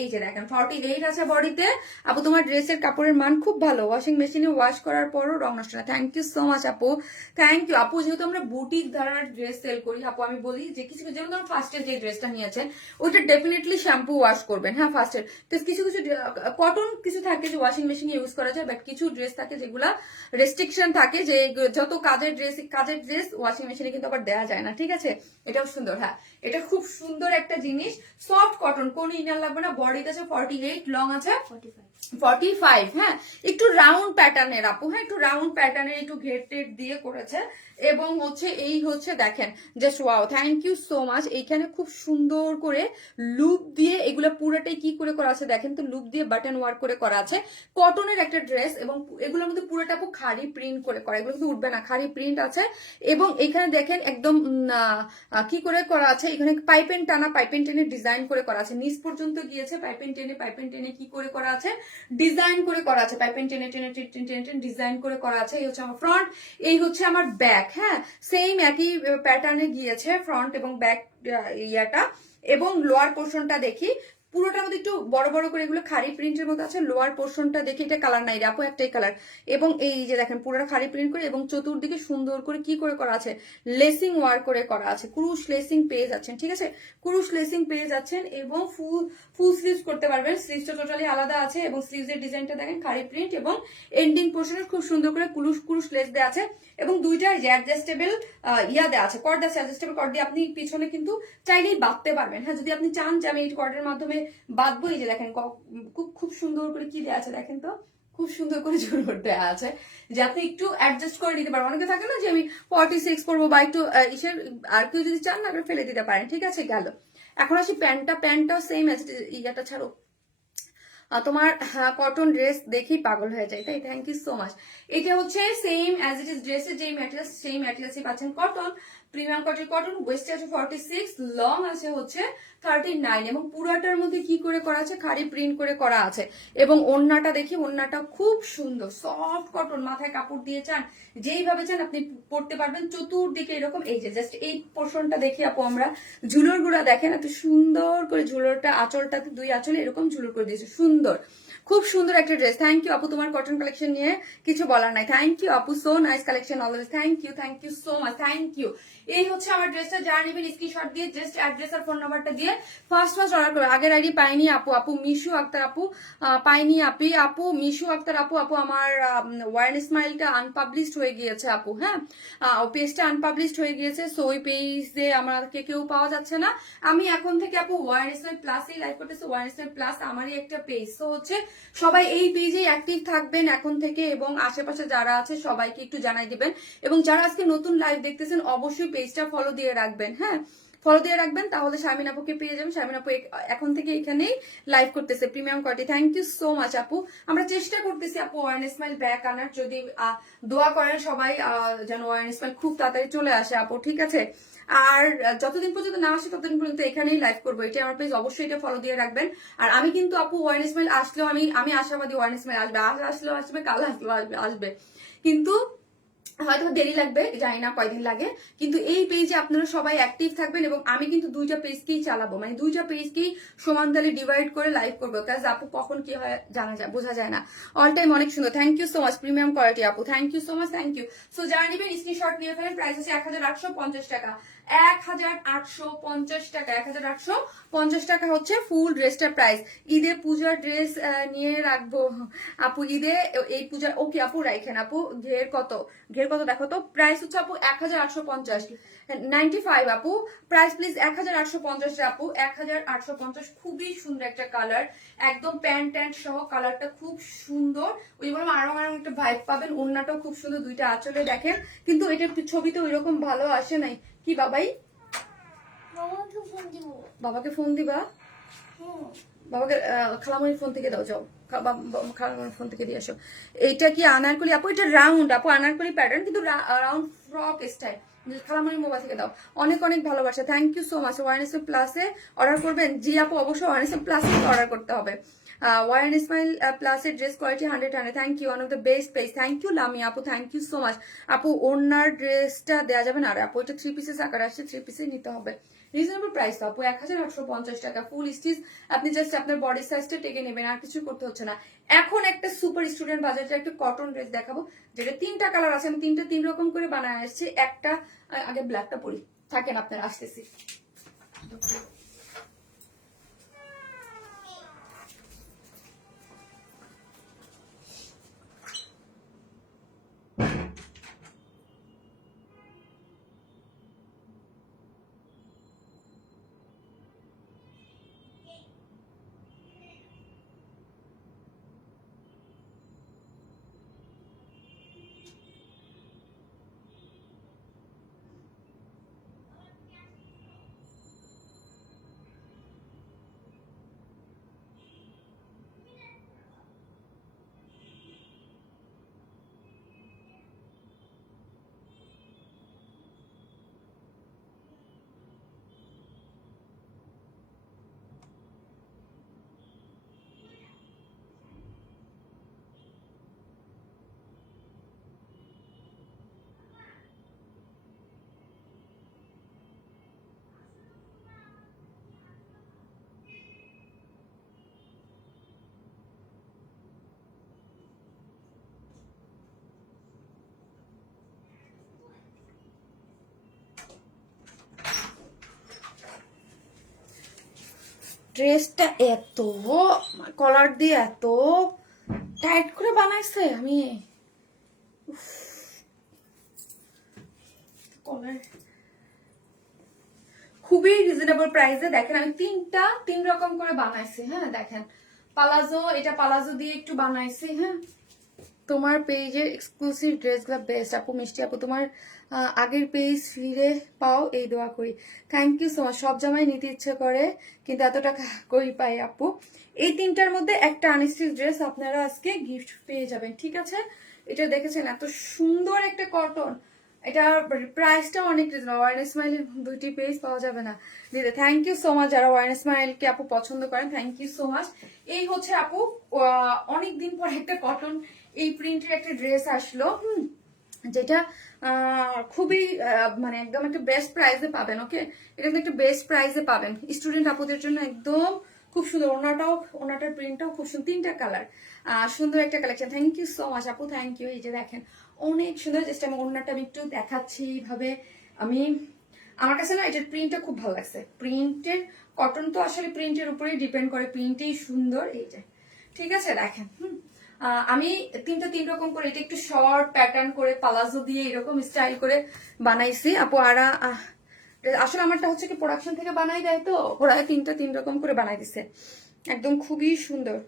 এই যে দেখেন 48 আছে বডিতে আপু। তোমার ড্রেসের কাপড়ের মান খুব ভালো, ওয়াশিং মেশিনে ওয়াশ করার পরও রং নষ্ট না, থ্যাংক ইউ সো মাচ আপু, থ্যাংক ইউ আপু। যেহেতু আমরা বুটিক ধারার ড্রেস সেল করি আপু, আমি বলি যে কিছু কিছু, যেমন ফার্স্টের যে ড্রেসটা নিয়েছেন ওইটা ডেফিনেটলি শ্যাম্পু ওয়াশ করবেন, হ্যাঁ, ফার্স্টের। কিছু কিছু কটন কিছু থাকে যে ওয়াশিং মেশিনে ইউজ করা যায়, বাট কিছু ড্রেস থাকে যেগুলা রেস্ট্রিকশন থাকে, যে যত কাজের ড্রেস ওয়াশিং মেশিনে কিন্তু আবার দেওয়া যায় না, ঠিক আছে। এটাও সুন্দর, হ্যাঁ, এটা খুব সুন্দর একটা জিনিস, সফট কটন, কোন ইনার লাগবে না। বডিতে আছে 48, লং আছে 45, হ্যাঁ, একটু রাউন্ড প্যাটার্নের আপু, হ্যাঁ, একটু রাউন্ড প্যাটার্নের, একটু ঘের টের দিয়ে করেছে। এবং হচ্ছে এই হচ্ছে দেখেন, just wow, thank you so much. এইখানে খুব সুন্দর করে লুপ দিয়ে এগুলো পুরোটাই কি করে করা আছে দেখেন তো, লুপ দিয়ে বাটন ওয়ার্ক করে করা আছে। কটনের একটা ড্রেস, এবং এগুলোর মধ্যে পুরোটা আপু খাড়ি প্রিন্ট করে করা, এগুলো কিন্তু উঠবে না, খাড়ি প্রিন্ট আছে। এবং এখানে দেখেন একদম কি করে করা আছে, এখানে পাইপেন টানা, পাইপেন টেনে ডিজাইন করে করা আছে, নিচ পর্যন্ত গিয়েছে পাইপেন টেনে কি করে করা আছে, ডিজাইন করে করা আছে, পাইপেন টেনে টেনে টেনে টেনে ডিজাইন করে করা আছে। এই হচ্ছে আমার ফ্রন্ট, এই হচ্ছে আমার ব্যাক, হ্যাঁ, সেম একই প্যাটার্নে গিয়েছে ফ্রন্ট এবং ব্যাক ইয়াটা। এবং লোয়ার পোর্শনটা দেখি, পুরোটার মধ্যে একটু বড় বড় করে এগুলো খাড়ি প্রিন্টের মধ্যে আছে। লোয়ার পোর্শনটা দেখে এটা কালার নাই রে আপু, একটাই কালার। এবং এই যে দেখেন পুরোটা খাড়ি প্রিন্ট করে এবং চতুর্দিকে সুন্দর করে কি করে করা আছে, লেসিং ওয়ার্ক করে করা আছে। ক্রুশ লেসিং পেয়ে যাচ্ছেন, ঠিক আছে, ক্রুশ লেসিং পেয়ে যাচ্ছেন। এবং ফুল স্লিভস করতে পারবেন, স্লিভসটা টোটালি আলাদা আছে। এবং স্লিভসের ডিজাইনটা দেখেন খাড়ি প্রিন্ট এবং এন্ডিং পোর্শনে খুব সুন্দর করে ক্রুশ লেস দেওয়া আছে। এবং দুইটা অ্যাডজাস্টেবল ইয়া দেওয়া আছে, কর্ড আছে, অ্যাডজাস্টেবল কর্ড দিয়ে আপনি পিছনে কিন্তু চাইলেই বাঁধতে পারবেন। হ্যাঁ, যদি আপনি চান যে আমি এই কর্ডের মাধ্যমে বাঁধবো, এই যে দেখেন খুব সুন্দর করে কি দেওয়া আছে দেখেন তো, খুব সুন্দর করে ঝুলর দেওয়া আছে যে আপনি একটু অ্যাডজাস্ট করে নিতে পারবেন। অনেকে থাকে না যে আমি 46 করবো বা একটু ইসের, আর কেউ যদি চান না আপনি ফেলে দিতে পারেন, ঠিক আছে। গেল, এখন আসি প্যান্টটাও সেম আছে। ইয়াটা ছাড়ো, তোমার কটন ড্রেস দেখেই পাগল হয়ে যায়, তাই থ্যাংক ইউ সো মাচ। এটা হচ্ছে সেম অ্যাজ ইট ইজ ড্রেসের যেই ম্যাটেরিয়াল, সেই ম্যাটেরিয়ালসই পাচ্ছেন, কটন, প্রিমিয়াম কোয়ালিটির কটন। ওয়েস্টে আছে 46, লং আছে হচ্ছে 39 এবং পুরাটার মধ্যে কি করে করা আছে, খাড়ি প্রিন্ট করে করা আছে। এবং ওড়নাটা দেখি, ওড়নাটা খুব সুন্দর সফট কটন, মাথায় কাপড় দিয়ে চান যেইভাবে চান আপনি পরতে পারবেন। চতুর্দিকে এরকম, এই যে জাস্ট এই পোর্শনটা দেখি আপু আমরা, ঝুলর গুলা দেখেন এত সুন্দর করে, ঝুলরটা আঁচলটাতে দুই আঁচলে এরকম ঝুলর করে দিয়েছে, সুন্দর, খুব সুন্দর একটা ড্রেস। থ্যাংক ইউ আপু, তোমার কটন কালেকশন নিয়ে কিছু বলার নাই। থ্যাংক ইউ আপু, so nice collection always. Thank you so much, thank you. এই হচ্ছে আমার ড্রেসটা, যারা নেবেন স্ক্রিনশট দিয়ে জাস্ট অ্যাড্রেস আর ফোন নাম্বারটা দিয়ে ফার্স্ট অর্ডার করবে। আগের আইডি পাইনি আপু মিশু আক্তার আপু, পাইনি আপু মিশু আক্তার আপু আমার ওয়ার্ন স্মাইলটা আনপাবলিশড হয়ে গিয়েছে আপু। হ্যাঁ, পেজটা আনপাবলিশড হয়ে গিয়েছে, সো ওই পেজে আমাকে কেউ পাওয়া যাচ্ছে না। আমি এখন থেকে আপু ওয়ার্ন স্মাইল প্লাসেই লাইভ করতেছি, ওয়ার্ন স্মাইল প্লাস আমারই একটা পেজ। তো হচ্ছে সবাই এই পেজে অ্যাক্টিভ থাকবেন এখন থেকে, এবং আশেপাশে যারা আছে সবাইকে একটু জানাই দিবেন। এবং যারা আজকে নতুন লাইভ দেখতেছেন অবশ্যই পেজটা ফলো দিয়ে রাখবেন। হ্যাঁ, ফলো দিয়ে রাখবেন, তাহলে শারমিন আপুকে পেয়ে যাবেন। শারমিন আপু এখন থেকে এখানেই লাইভ করতেছে, premium quality. Thank you so much আপু। আমরা চেষ্টা করতেছি আপু ওয়ার্ন স্মাইল ব্যাক আনার, যদি দোয়া করেন সবাই যেন ওয়ার্ন স্মাইল খুব তাড়াতাড়ি চলে আসে আপু, ঠিক আছে। আর যতদিন পর্যন্ত না আসে ততদিন পর্যন্ত এখানেই লাইভ করবো, এটা আমার পেজ, অবশ্যই এটা ফলো দিয়ে রাখবেন। আর আমি কিন্তু আপু ওয়ার্ন স্মাইল আসলেও আমি আশাবাদী ওয়ার্ন স্মাইল আসবে, আজ আসলেও আসবে, কাল আসলেও আসবে, কিন্তু হয়তো দেরি লাগবে, জানি না কয়দিন লাগে। কিন্তু এই পেজে আপনারা সবাই অ্যাক্টিভ থাকবেন, এবং আমি কিন্তু দুইটা পেজকেই চালাবো, মানে দুইটা পেজকেই সমান তালে ডিভাইড করে লাইভ করবো, কাজ আপু কখন কি হয় জানা যায়, বোঝা যায় না। অল টাইম অনেক সুন্দর, thank you so much, premium quality আপু, thank you so much, thank you. So যারা নেবেন স্ক্রিনশট নিয়ে ফেলেন। প্রাইস হচ্ছে 1850 টাকা, 1850 টাকা, 1850 টাকা হচ্ছে ফুল ড্রেসটার প্রাইস। ঈদে পূজার ড্রেস নিয়ে রাখবো আপু, ঈদে এই পূজার, ওকে আপু রাখেন আপু। ঘের কত দেখো তো, প্রাইস হচ্ছে আপু 1850, 95 আপু, প্রাইস প্লিজ 1850 আপু, 1850। খুবই সুন্দর একটা কালার, একদম প্যান্ট সহ কালারটা খুব সুন্দর, ওই বললাম আরো একটা ভাইব পাবেন। ওড়নাটাও খুব সুন্দর, দুইটা আঁচলে দেখেন, কিন্তু এটা ছবিতে ওই রকম ভালো আসে নাই। কি বাবাই, বাবাকে ফোন দিবা, বাবাকে খালামণির ফোন থেকে দাও, যাও খালামণির ফোন থেকে দিয়ে আসো। এইটা কি আনারকলি আপু? এটা রাউন্ড আপু, আনারকলি প্যাটার্ন, কিন্তু রাউন্ড ফ্রক স্টাইল। খালামণির মোবাইল থেকে দাও। অনেক ভালোবাসা, থ্যাংক ইউ সো মাচ। ওয়ারনেস প্লাসে অর্ডার করবেন? জি আপু, অবশ্যই ওয়ারনেস প্লাসে অর্ডার করতে হবে। ওয়ারেন স্মাইল প্লাসের dress quality 100 thank you, one of the best page. Thank you Lami আপু, থ্যাংক ইউ সো মাচ আপু। ওনার ড্রেসটা দেওয়া যাবে না? আর আপু এটা 3 পিসেস আকার আসছে, 3 পিসে নিতে হবে। রিজনেবল প্রাইস তো আপু, 1850 টাকা ফুল স্টিচ। আপনি জাস্ট আপনার বডি সাইজটা টেকে নেবেন, আর কিছু করতে হচ্ছে না। এখন একটা সুপার স্টুডেন্ট বাজারে একটা কটন ড্রেস দেখাবো, যেটা 3টা কালার আছে, আমি 3 রকম করে বানায় আসছি। একটা আগে ব্ল্যাকটা পরি, থাকেন আপনার আসতেছি। ড্রেসটা এত কলার দিয়ে এত টাইট করে বানাইছে, আমি কলার খুবই রিজনেবল প্রাইসে। দেখেন আমি তিন রকম করে বানাইছি। হ্যাঁ দেখেন, পালাজো, এটা পালাজো দিয়ে একটু বানাইছি। হ্যাঁ, তোমার পেজের এক্সক্লুসিভ ড্রেসগুলো বেস্ট আপু। মিষ্টি আপু, তোমার আগের পেজ ফিরে পাও এই দোয়া করি। Thank you so much. সব জামাই নিতে ইচ্ছে করে কিন্তু এত টাকা কই পাই আপু। এই তিনটার মধ্যে একটা আনস্টিচ ড্রেস আপনারা আজকে গিফট পেয়ে যাবেন, ঠিক আছে? এটা দেখেছেন এত সুন্দর একটা কটন, এটার প্রাইসটা অনেক রিজনেবল। ওয়াইন স্মাইল দুইটি পেজ পাওয়া যাবে না দিদি। থ্যাংক ইউ সো মাচ যারা ওয়াইন স্মাইলকে আপু পছন্দ করেন, থ্যাংক ইউ সো মাচ। এই হচ্ছে আপু অনেকদিন পর একটা কটন এই প্রিন্টের একটা ড্রেস আসলো, যেটা খুবই মানে একদম একটা বেস্ট প্রাইসে পাবেন। ওকে, এটা কিন্তু একটা বেস্ট প্রাইসে পাবেন স্টুডেন্ট আপুদের জন্য, একদম খুব সুন্দর। ওনাটার প্রিন্টটাও খুব সুন্দর, তিনটা কালার, সুন্দর একটা collection. Thank you so much আপু, থ্যাংক ইউ। এই যে দেখেন অনেক সুন্দর। জাস্ট আমি ওনাটা আমি একটু দেখাচ্ছি এইভাবে। আমার কাছে না এটার প্রিন্টটা খুব ভালো লাগছে। প্রিন্টের কটন তো আসলে প্রিন্টের উপরেই ডিপেন্ড করে, প্রিন্টেই সুন্দর। এই যে ঠিক আছে দেখেন, আমি তিন রকম করে, এটা একটু শর্ট প্যাটার্ন করে পালাজো দিয়ে এরকম স্টাইল করে বানাইছি আপু। আর আসলে আমারটা হচ্ছে কি প্রোডাকশন থেকে বানাই দেয়, তো ওরা তিন রকম করে বানাই দিছে, একদম খুবই সুন্দর।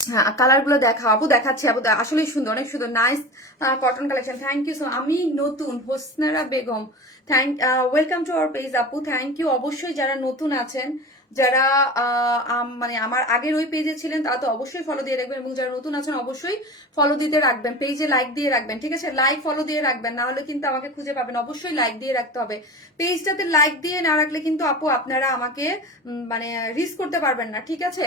হ্যাঁ, কালার গুলো দেখা আপু, দেখাচ্ছি আপু। আসলে সুন্দর, অনেক সুন্দর, nice cotton collection. Thank you so. আমি নতুন Hosnara Begum, welcome to our page আপু। Thank you. অবশ্যই যারা নতুন আছেন, যারা মানে আমার আগের ওই পেজে ছিলেন তারা তো অবশ্যই ফলো দিয়ে রাখবেন, এবং যারা নতুন আছেন অবশ্যই ফলো দিতে রাখবেন, পেজে লাইক দিয়ে রাখবেন, ঠিক আছে? লাইক ফলো দিয়ে রাখবেন, না হলে কিন্তু আমাকে খুঁজে পাবেন। অবশ্যই লাইক দিয়ে রাখতে হবে পেজটাতে। লাইক দিয়ে না রাখলে কিন্তু আপু আপনারা আমাকে মানে রিচ করতে পারবেন না, ঠিক আছে?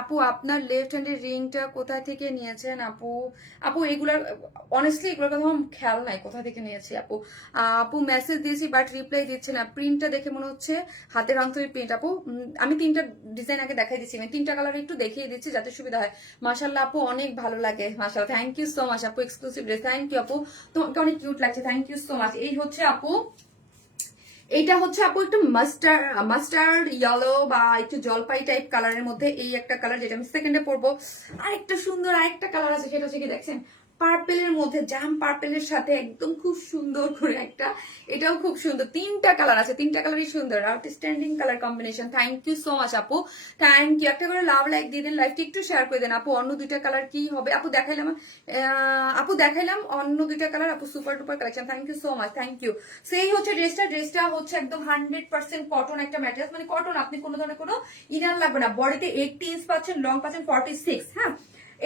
আপু আপনার লেফট হ্যান্ডের রিংটা কোথা থেকে নিয়েছেন আপু? আপু এগুলার অনেস্টলি এগুলোর কথা আমার খেয়াল নাই কোথা থেকে নিয়েছি আপু। আপু মেসেজ দিয়েছি বাট রিপ্লাই দিচ্ছে না। প্রিন্টটা দেখে মনে হচ্ছে হাতের অন্তরের প্রিন্ট আপু। আমি তিনটা ডিজাইন আগে দেখাই দিচ্ছি, আমি তিনটা কালার একটু দেখিয়ে দিচ্ছি যাতে সুবিধা হয়। মাশাআল্লাহ আপু অনেক ভালো লাগে, মাশাআল্লাহ। থ্যাংক ইউ সো মাচ আপু, এক্সক্লুসিভ ড্রেস। থ্যাংক ইউ আপু, তোমাকে অনেক কিউট লাগছে। Thank you so much. এই হচ্ছে আপু, এইটা হচ্ছে আপু একটু মাস্টার্ড ইয়েলো বা একটু জলপাই টাইপ কালারের মধ্যে এই একটা কালার, যেটা আমি সেকেন্ডে পরবো। আরেকটা সুন্দর আরেকটা কালার আছে, সেটা হচ্ছে কি দেখছেন পার্পেলের মধ্যে, জাম পার্পেলের সাথে একদম খুব সুন্দর করে একটা, এটাও খুব সুন্দর। তিনটা কালার আছে, তিনটা কালারই সুন্দর, outstanding colour combination. Thank you so much আপু, থ্যাংক ইউ। একটা করে লাভ লাইক দিয়ে দেন, লাইভটি একটু শেয়ার করে দেন আপু। অন্য দুইটা কালার কি হবে আপু? দেখাইলাম অন্য দুইটা কালার আপু, super duper collection. Thank you so much, thank you. সেই হচ্ছে ড্রেসটা হচ্ছে একদম 100% কটন একটা ম্যাটেরিয়াল, মানে কটন, আপনি কোনো ধরনের কোনো ইনার লাগবে না। বডিতে 80 ইঞ্চ পাচ্ছেন, লং পাচ্ছেন 46। হ্যাঁ,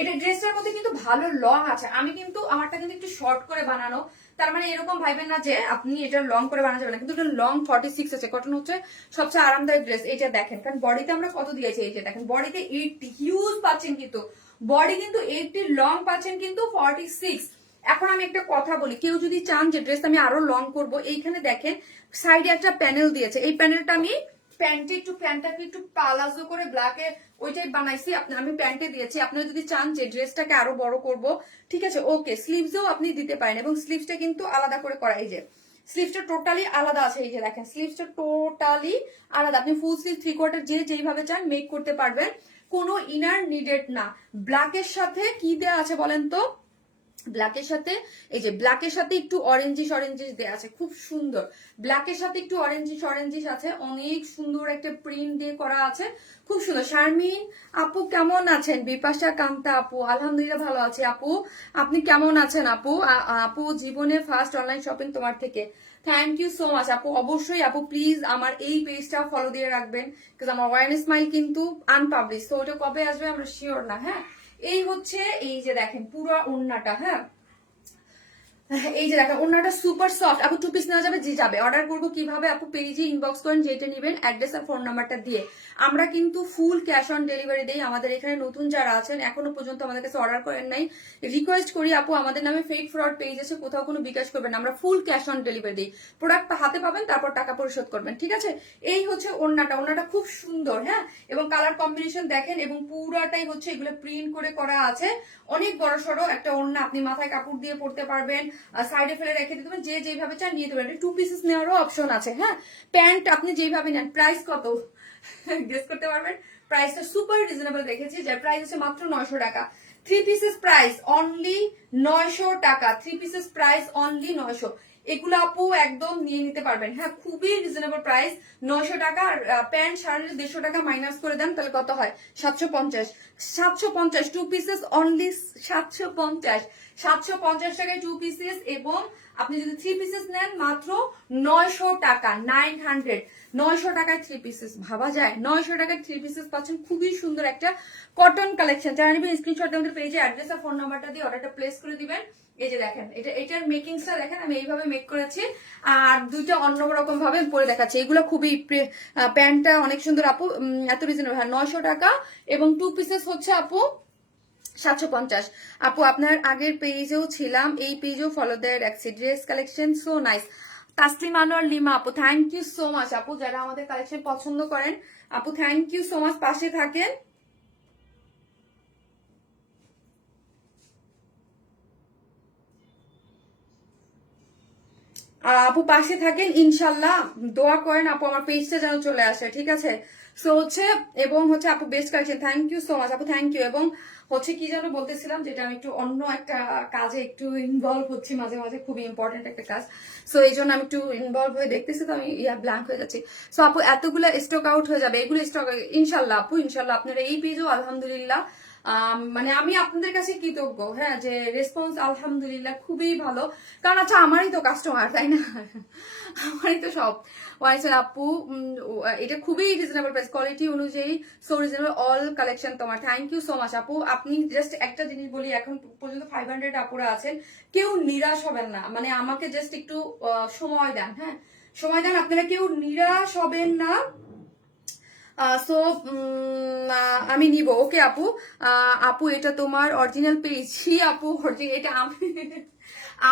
এটা ড্রেসটার মধ্যে কিন্তু ভালো লং আছে। আমি কিন্তু আমারটা কিন্তু একটু শর্ট করে বানানো, তার মানে এরকম ভাইবেন না যে আপনি এটা লং করে বানাতে যাবেন না, কিন্তু এটা লং 46 আছে। কটন হচ্ছে সবচেয়ে আরামদায়ক ড্রেস। এইটা দেখেন, কারণ বডিতে আমরা কত দিয়েছি, এই যে দেখেন বডিতে 80 হিউজ পাচ্ছেন, কিন্তু বডি কিন্তু 80, লং পাচ্ছেন কিন্তু 46। এখন আমি একটা কথা বলি, কেউ যদি চান যে ড্রেস আমি আরো লং করব, এইখানে দেখেন সাইডে একটা প্যানেল দিয়েছে। এই প্যানেলটা আমি প্যান্টটাকে একটু পালাজো করে ব্ল্যাকে ওইটাই বানাইছি, আমি প্যান্টে দিয়েছি। আপনারা যদি চান যে ড্রেসটাকে আরো বড় করব, ঠিক আছে, ওকে, স্লিভসেও আপনি দিতে পারেন, এবং স্লিভসটা কিন্তু আলাদা করে করা। এই যে স্লিভসটা টোটালি আলাদা আছে, এই যে দেখেন স্লিভসটা টোটালি আলাদা। আপনি ফুল স্লিভ 3/4 যে যেইভাবে চান মেক করতে পারবেন, কোনো ইনার নিডেড না। ব্ল্যাকের সাথে কি দেওয়া আছে বলেন তো? ব্ল্যাকের সাথে এই যে ব্ল্যাকের সাথে একটু অরেঞ্জিশ অরেঞ্জিশ দেওয়া আছে, খুব সুন্দর। ব্ল্যাকের সাথে একটু অরেঞ্জিশ অরেঞ্জিশ আছে, অনেক সুন্দর একটা প্রিন্ট দিয়ে করা আছে, খুব সুন্দর। শারমিন আপু কেমন আছেন? বিপাশা কান্তা আপু আলহামদুলিল্লাহ ভালো আছে। আপু আপনি কেমন আছেন? আপু আপু জীবনে ফার্স্ট অনলাইন শপিং তোমার থেকে, থ্যাংক ইউ সো মাচ আপু। অবশ্যই আপু প্লিজ আমার এই পেজটা ফলো দিয়ে রাখবেন, বিকজ আমার ওয়ান স্মাইল কিন্তু আনপাবলিশ, তো ওটা কবে আসবে আমরা শিওর না। হ্যাঁ, এই হচ্ছে এই যে দেখেন পুরো ওড়নাটা, হ্যাঁ এই যে দেখেন ওড়নাটা সুপার সফট। আপু 2 পিস নেওয়া যাবে? জি যাবে। অর্ডার করবো কিভাবে আপু? পেজে ইনবক্স করেন, যেটা নেবেন অ্যাড্রেস আর ফোন নাম্বারটা দিয়ে। আমরা কিন্তু ফুল ক্যাশ অন ডেলিভারি দেই। আমাদের এখানে নতুন যারা আছেন এখনো পর্যন্ত আমাদের কাছে অর্ডার করেন নাই, রিকোয়েস্ট করি আপু আমাদের নামে ফেক ফ্রড পেজ আছে, কোথাও কোনো বিকাশ করবেন না, আমরা ফুল ক্যাশ অন ডেলিভারি দিই। প্রোডাক্ট হাতে পাবেন, তারপর টাকা পরিশোধ করবেন, ঠিক আছে? এই হচ্ছে ওড়নাটা, ওড়নাটা খুব সুন্দর, হ্যাঁ, এবং কালার কম্বিনেশন দেখেন, এবং পুরাটাই হচ্ছে এগুলো প্রিন্ট করে করা আছে। অনেক বড় সড়ো একটা ওড়না, আপনি মাথায় কাপড় দিয়ে পরতে পারবেন, সাইডে ফেলে রেখে দিতে পারেন, যে যেভাবে চান নিয়ে দেবেন। 2 পিসেস নেওয়ারও অপশন আছে। হ্যাঁ, প্যান্ট আপনি যেভাবে নেন। প্রাইস কত গেস করতে পারবেন? প্রাইসটা সুপার রিজনেবল রেখেছি, যার প্রাইস হচ্ছে মাত্র 900 টাকা। 3 পিসেস প্রাইস অনলি 900 টাকা। 3 পিসেস প্রাইস অনলি 900। এগুলো আপু একদম নিয়ে নিতে পারবেন। হ্যাঁ, খুবই রিজনেবল প্রাইস, 900 টাকা। আর প্যান্ট শার্টের 150 টাকা মাইনাস করে দেন, তাহলে কত হয়? 750। 750 2 পিসেস অনলি 750। 750 টাকায় 2 পিসেস, এবং আপনি যদি 3 পিসেস নেন মাত্র 900 টাকা। 900 900 টাকায় 3 পিসেস, ভাবা যায়? 900 টাকায় 3 পিসেস পাচ্ছেন, খুবই সুন্দর একটা কটন কালেকশন। যারা নেবেন স্ক্রিনশট আমাদের পেজে অ্যাড্রেস আর ফোন নাম্বারটা দিয়ে অর্ডারটা প্লেস করে দিবেন। এই যে দেখেন, এটার মেকিংসটা দেখেন, আমি এইভাবে মেক করেছি, আর দুইটা অন্যরকম ভাবে পরে দেখাচ্ছি। এগুলো খুবই প্যান্টটা অনেক সুন্দর আপু, এত রিজনেবল। হ্যাঁ, 900 টাকা, এবং 2 পিসেস হচ্ছে আপু 750। আপু আপনার আগের পেজেও ছিলাম, এই পেজেও ফলো দেয় রাখছি, dress collection so nice. Taslim Anwar Lima আপু থ্যাংক ইউ সো মাচ। আপু যারা আমাদের কালেকশন পছন্দ করেন আপু থ্যাংক ইউ সো মাচ, পাশে থাকেন। আপু পাশে থাকেন ইনশাল্লাহ, দোয়া করেন আপু আমার পেজটা যেন চলে আসে, ঠিক আছে? সো হচ্ছে, এবং হচ্ছে আপু best collection, thank you so much আপু, থ্যাংক ইউ। এবং হচ্ছে কি যেন বলতেছিলাম, যেটা আমি একটু অন্য একটা কাজে একটু ইনভলভ হচ্ছি মাঝে মাঝে, খুবই ইম্পর্টেন্ট একটা কাজ, সো এই জন্য আমি একটু ইনভলভ হয়ে দেখতেছি, তো আমি ব্ল্যাঙ্ক হয়ে যাচ্ছি। সো আপু এতগুলো স্টক আউট হয়ে যাবে, এগুলো স্টক ইনশাল্লাহ আপু, ইনশাল্লাহ আপনারা এই পেজও আলহামদুলিল্লাহ, মানে আমি আপনাদের কাছে কৃতজ্ঞ, হ্যাঁ, যে রেসপন্স আলহামদুলিল্লাহ খুবই ভালো। কারণ আচ্ছা আমারই তো কাস্টমার, তাই না? আমারই তো সব। ওয়াইসের আপু এটা খুবই রিজনেবল প্রাইস, কোয়ালিটি অনুযায়ী সো রিজনেবল, অল কালেকশন তোমার, থ্যাংক ইউ সো মাচ আপু। আপনি জাস্ট একটা জিনিস বলি, এখন পর্যন্ত 500 আপুরা আছেন, কেউ নিরাশ হবেন না, মানে আমাকে জাস্ট একটু সময় দেন, হ্যাঁ, সময় দেন, আপনারা কেউ নিরাশ হবেন না। সো আমি নিব, ওকে আপু। আপু এটা তোমার অরিজিনাল পেজ? আপু অরিজিনাল, এটা আমি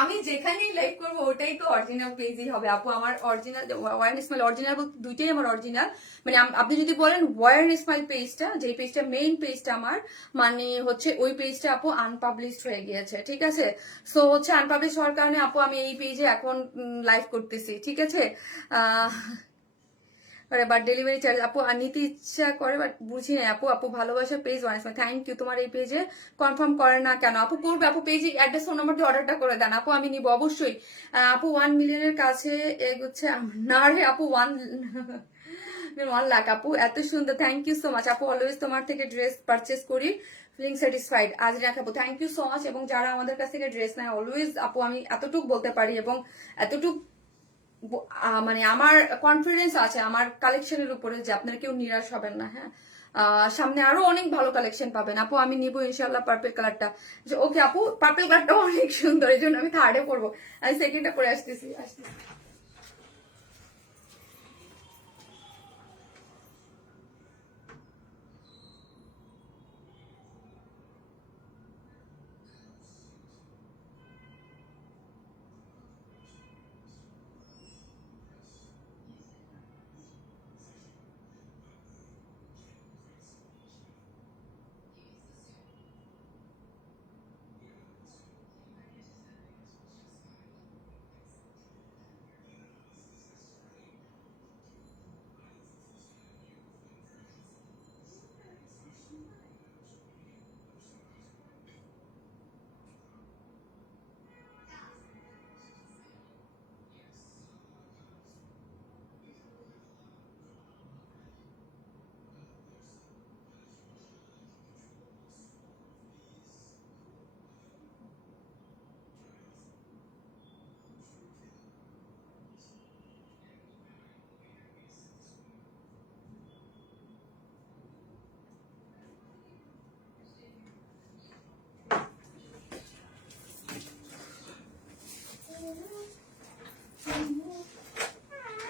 আমি যেখানেই লাইভ করবো ওটাই তো অরিজিনাল পেজই হবে আপু। আমার অরিজিনাল ওয়ার স্মাইল অরিজিনাল দুইটাই আমার অরিজিনাল, মানে আপনি যদি বলেন ওয়ার স্মাইল পেজটা, যে পেজটা মেইন পেজটা আমার, মানে হচ্ছে ওই পেজটা আপু আনপাবলিশড হয়ে গিয়েছে, ঠিক আছে? সো হচ্ছে আনপাবলিশ হওয়ার কারণে আপু আমি এই পেজে এখন লাইভ করতেছি, ঠিক আছে? আহ বাট ডেলিভারি চার্জ আপু নিতে ইচ্ছা করে, বাট বুঝি না আপু। আপু ভালোবাসা পেজ ওয়ান সময়, থ্যাংক ইউ। তোমার এই পেজে কনফার্ম করে না কেন? আপু করবে আপু, পেজে অ্যাড্রেস ফোন নাম্বার দিয়ে অর্ডারটা করে দেন আপু, আমি নিব অবশ্যই। আপু 1 মিলিয়নের কাছে এগোচ্ছে না রে আপু, 1 লাখ আপু, এত সুন্দর, থ্যাংক ইউ সো মাচ আপু। অলওয়েজ তোমার থেকে ড্রেস পারচেস করি, ফিলিং স্যাটিসফাইড। আজ রাখাবো, থ্যাংক ইউ সো মাচ। এবং যারা আমাদের কাছ থেকে ড্রেস নেয় অলওয়েজ আপু, আমি এতটুকু বলতে পারি, এবং এতটুকু মানে আমার কনফিডেন্স আছে আমার কালেকশনের উপরে, যে আপনারা কেউ নিরাশ হবেন না। হ্যাঁ, সামনে আরো অনেক ভালো কালেকশন পাবেন আপু, আমি নিব ইনশাল্লাহ পার্পল কালারটা। ওকে আপু, পার্পল কালারটা অনেক সুন্দর, এই জন্য আমি থার্ডে পড়বো, আমি সেকেন্ডটা পরে আসতেছি।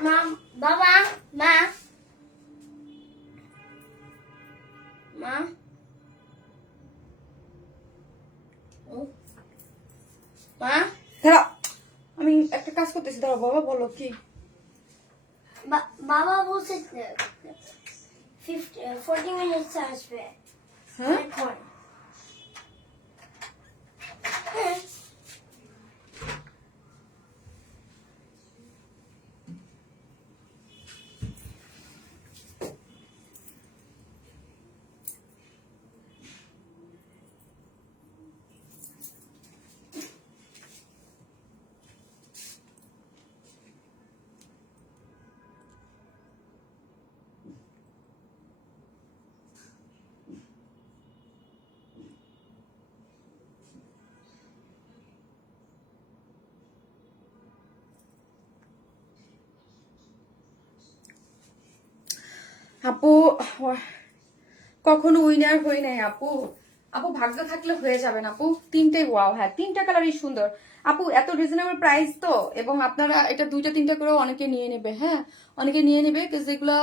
Mom, Baba, Ma. Ma. Ma. দাঁড়া, আমি একটা কাজ করতেছি, দাঁড়া বাবা, বলো কি? Baba বলছে 40 minutes আসবে। হ্যাঁ এখন আপু, কখনো উইনার হই নাই আপু। আপু ভাগ্য থাকলে হয়ে যাবেন আপু। তিনটে ওয়াও, হ্যাঁ তিনটা কালারই সুন্দর আপু, এত রিজনেবল প্রাইস তো, এবং আপনারা এটা দুইটা তিনটা করে অনেকে নিয়ে নেবে, হ্যাঁ অনেকে নিয়ে নেবে, যেগুলা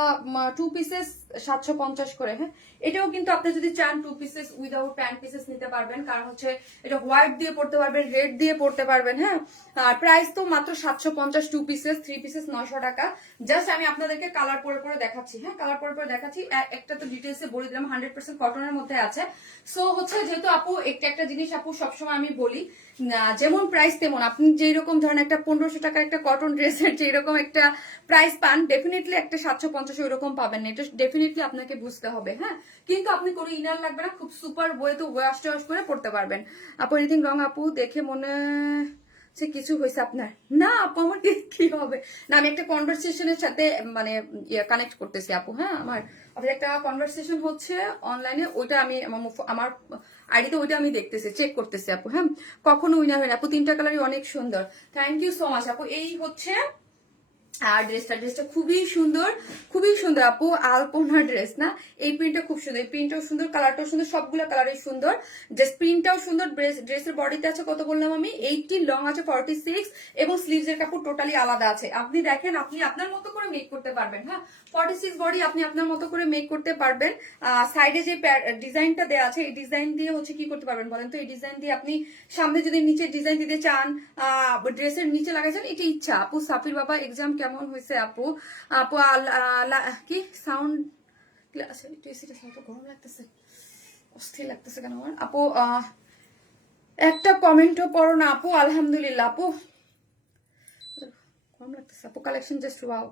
2 পিসেস 750 করে। হ্যাঁ এটাও কিন্তু আপনি যদি চান 2 পিসেস উইদাউট প্যান্ট পিসেস নিতে পারবেন, কারণ হচ্ছে এটা হোয়াইট দিয়ে পড়তে পারবেন, রেড দিয়ে পড়তে পারবেন। হ্যাঁ আর প্রাইস তো মাত্র 750, 2 পিসেস, 3 পিসেস 900 টাকা। জাস্ট আমি আপনাদেরকে কালার পরে পরে দেখাচ্ছি, হ্যাঁ কালার পরে পরে দেখাচ্ছি। একটা তো ডিটেলসে বলে দিলাম, 100% কটনের মধ্যে আছে। সো হচ্ছে যেহেতু আপু একটা একটা জিনিস আপু সবসময় আমি বলি, যেমন প্রাইস তেমন, আপনি যেই রকম ধরেন একটা 1500 টাকার একটা কটন ড্রেসের যেরকম একটা প্রাইস পান, ডেফিনেটলি একটা 750 ওইরকম পাবেন না, এটা ডেফিনেটলি আপনাকে বুঝতে হবে। হ্যাঁ কিন্তু আপনি কোনো ইনার লাগবে না, খুব সুপার ওয়ে তো ওয়াশ টোয়াশ করে পড়তে পারবেন আপু। এনিথিং রং আপু? দেখে মনে হচ্ছে কিছু হয়েছে আপনার। না আপু আমার কি হবে না, আমি একটা কনভারসেশনের সাথে মানে কানেক্ট করতেছি আপু। হ্যাঁ আমার একটা কনভারসেশন হচ্ছে অনলাইনে, ওইটা আমি আমার আইডিতে ওইটা আমি দেখতেছি, চেক করতেছি আপু। হ্যাঁ কখনো উইনার হয় না আপু, তিনটা কালারই অনেক সুন্দর। থ্যাংক ইউ সো মাচ আপু। এই হচ্ছে আর ড্রেসটা খুবই সুন্দর, খুবই সুন্দর আপু। আলপনা ড্রেস না, এই প্রিন্টটা খুব সুন্দর, এই প্রিন্টটাও সুন্দর, কালারটাও সুন্দর, সবগুলো কালারই সুন্দর। ড্রেস প্রিন্টটাও সুন্দর। ড্রেসের বডিতে আছে কত বললাম আমি, 80, লং আছে 46, এবং স্লিভস এর কাপড় টোটালি আলাদা আছে। আপনি দেখেন, আপনি আপনার মতো করে মেক করতে পারবেন। হ্যাঁ 46 বডি আপনি আপনার মতো করে মেক করতে পারবেন। সাইডে যে ডিজাইনটা দেওয়া আছে, এই ডিজাইন দিয়ে হচ্ছে কি করতে পারবেন বলেন তো? এই ডিজাইন দিয়ে আপনি সামনে যদি নিচে ডিজাইন দিতে চান, ড্রেসের নিচে লাগাইছেন, এটা ইচ্ছা আপু। সাফির বাবা এক্সাম কেমন হয়েছে আপু? আপু কি সাউন্ড গরম লাগতেছে, অস্থির লাগতেছে কেন আমার আপু? একটা কমেন্টও পড়ো না আপু। আলহামদুলিল্লাহ আপু, গরম লাগতেছে আপু। Collection just wow.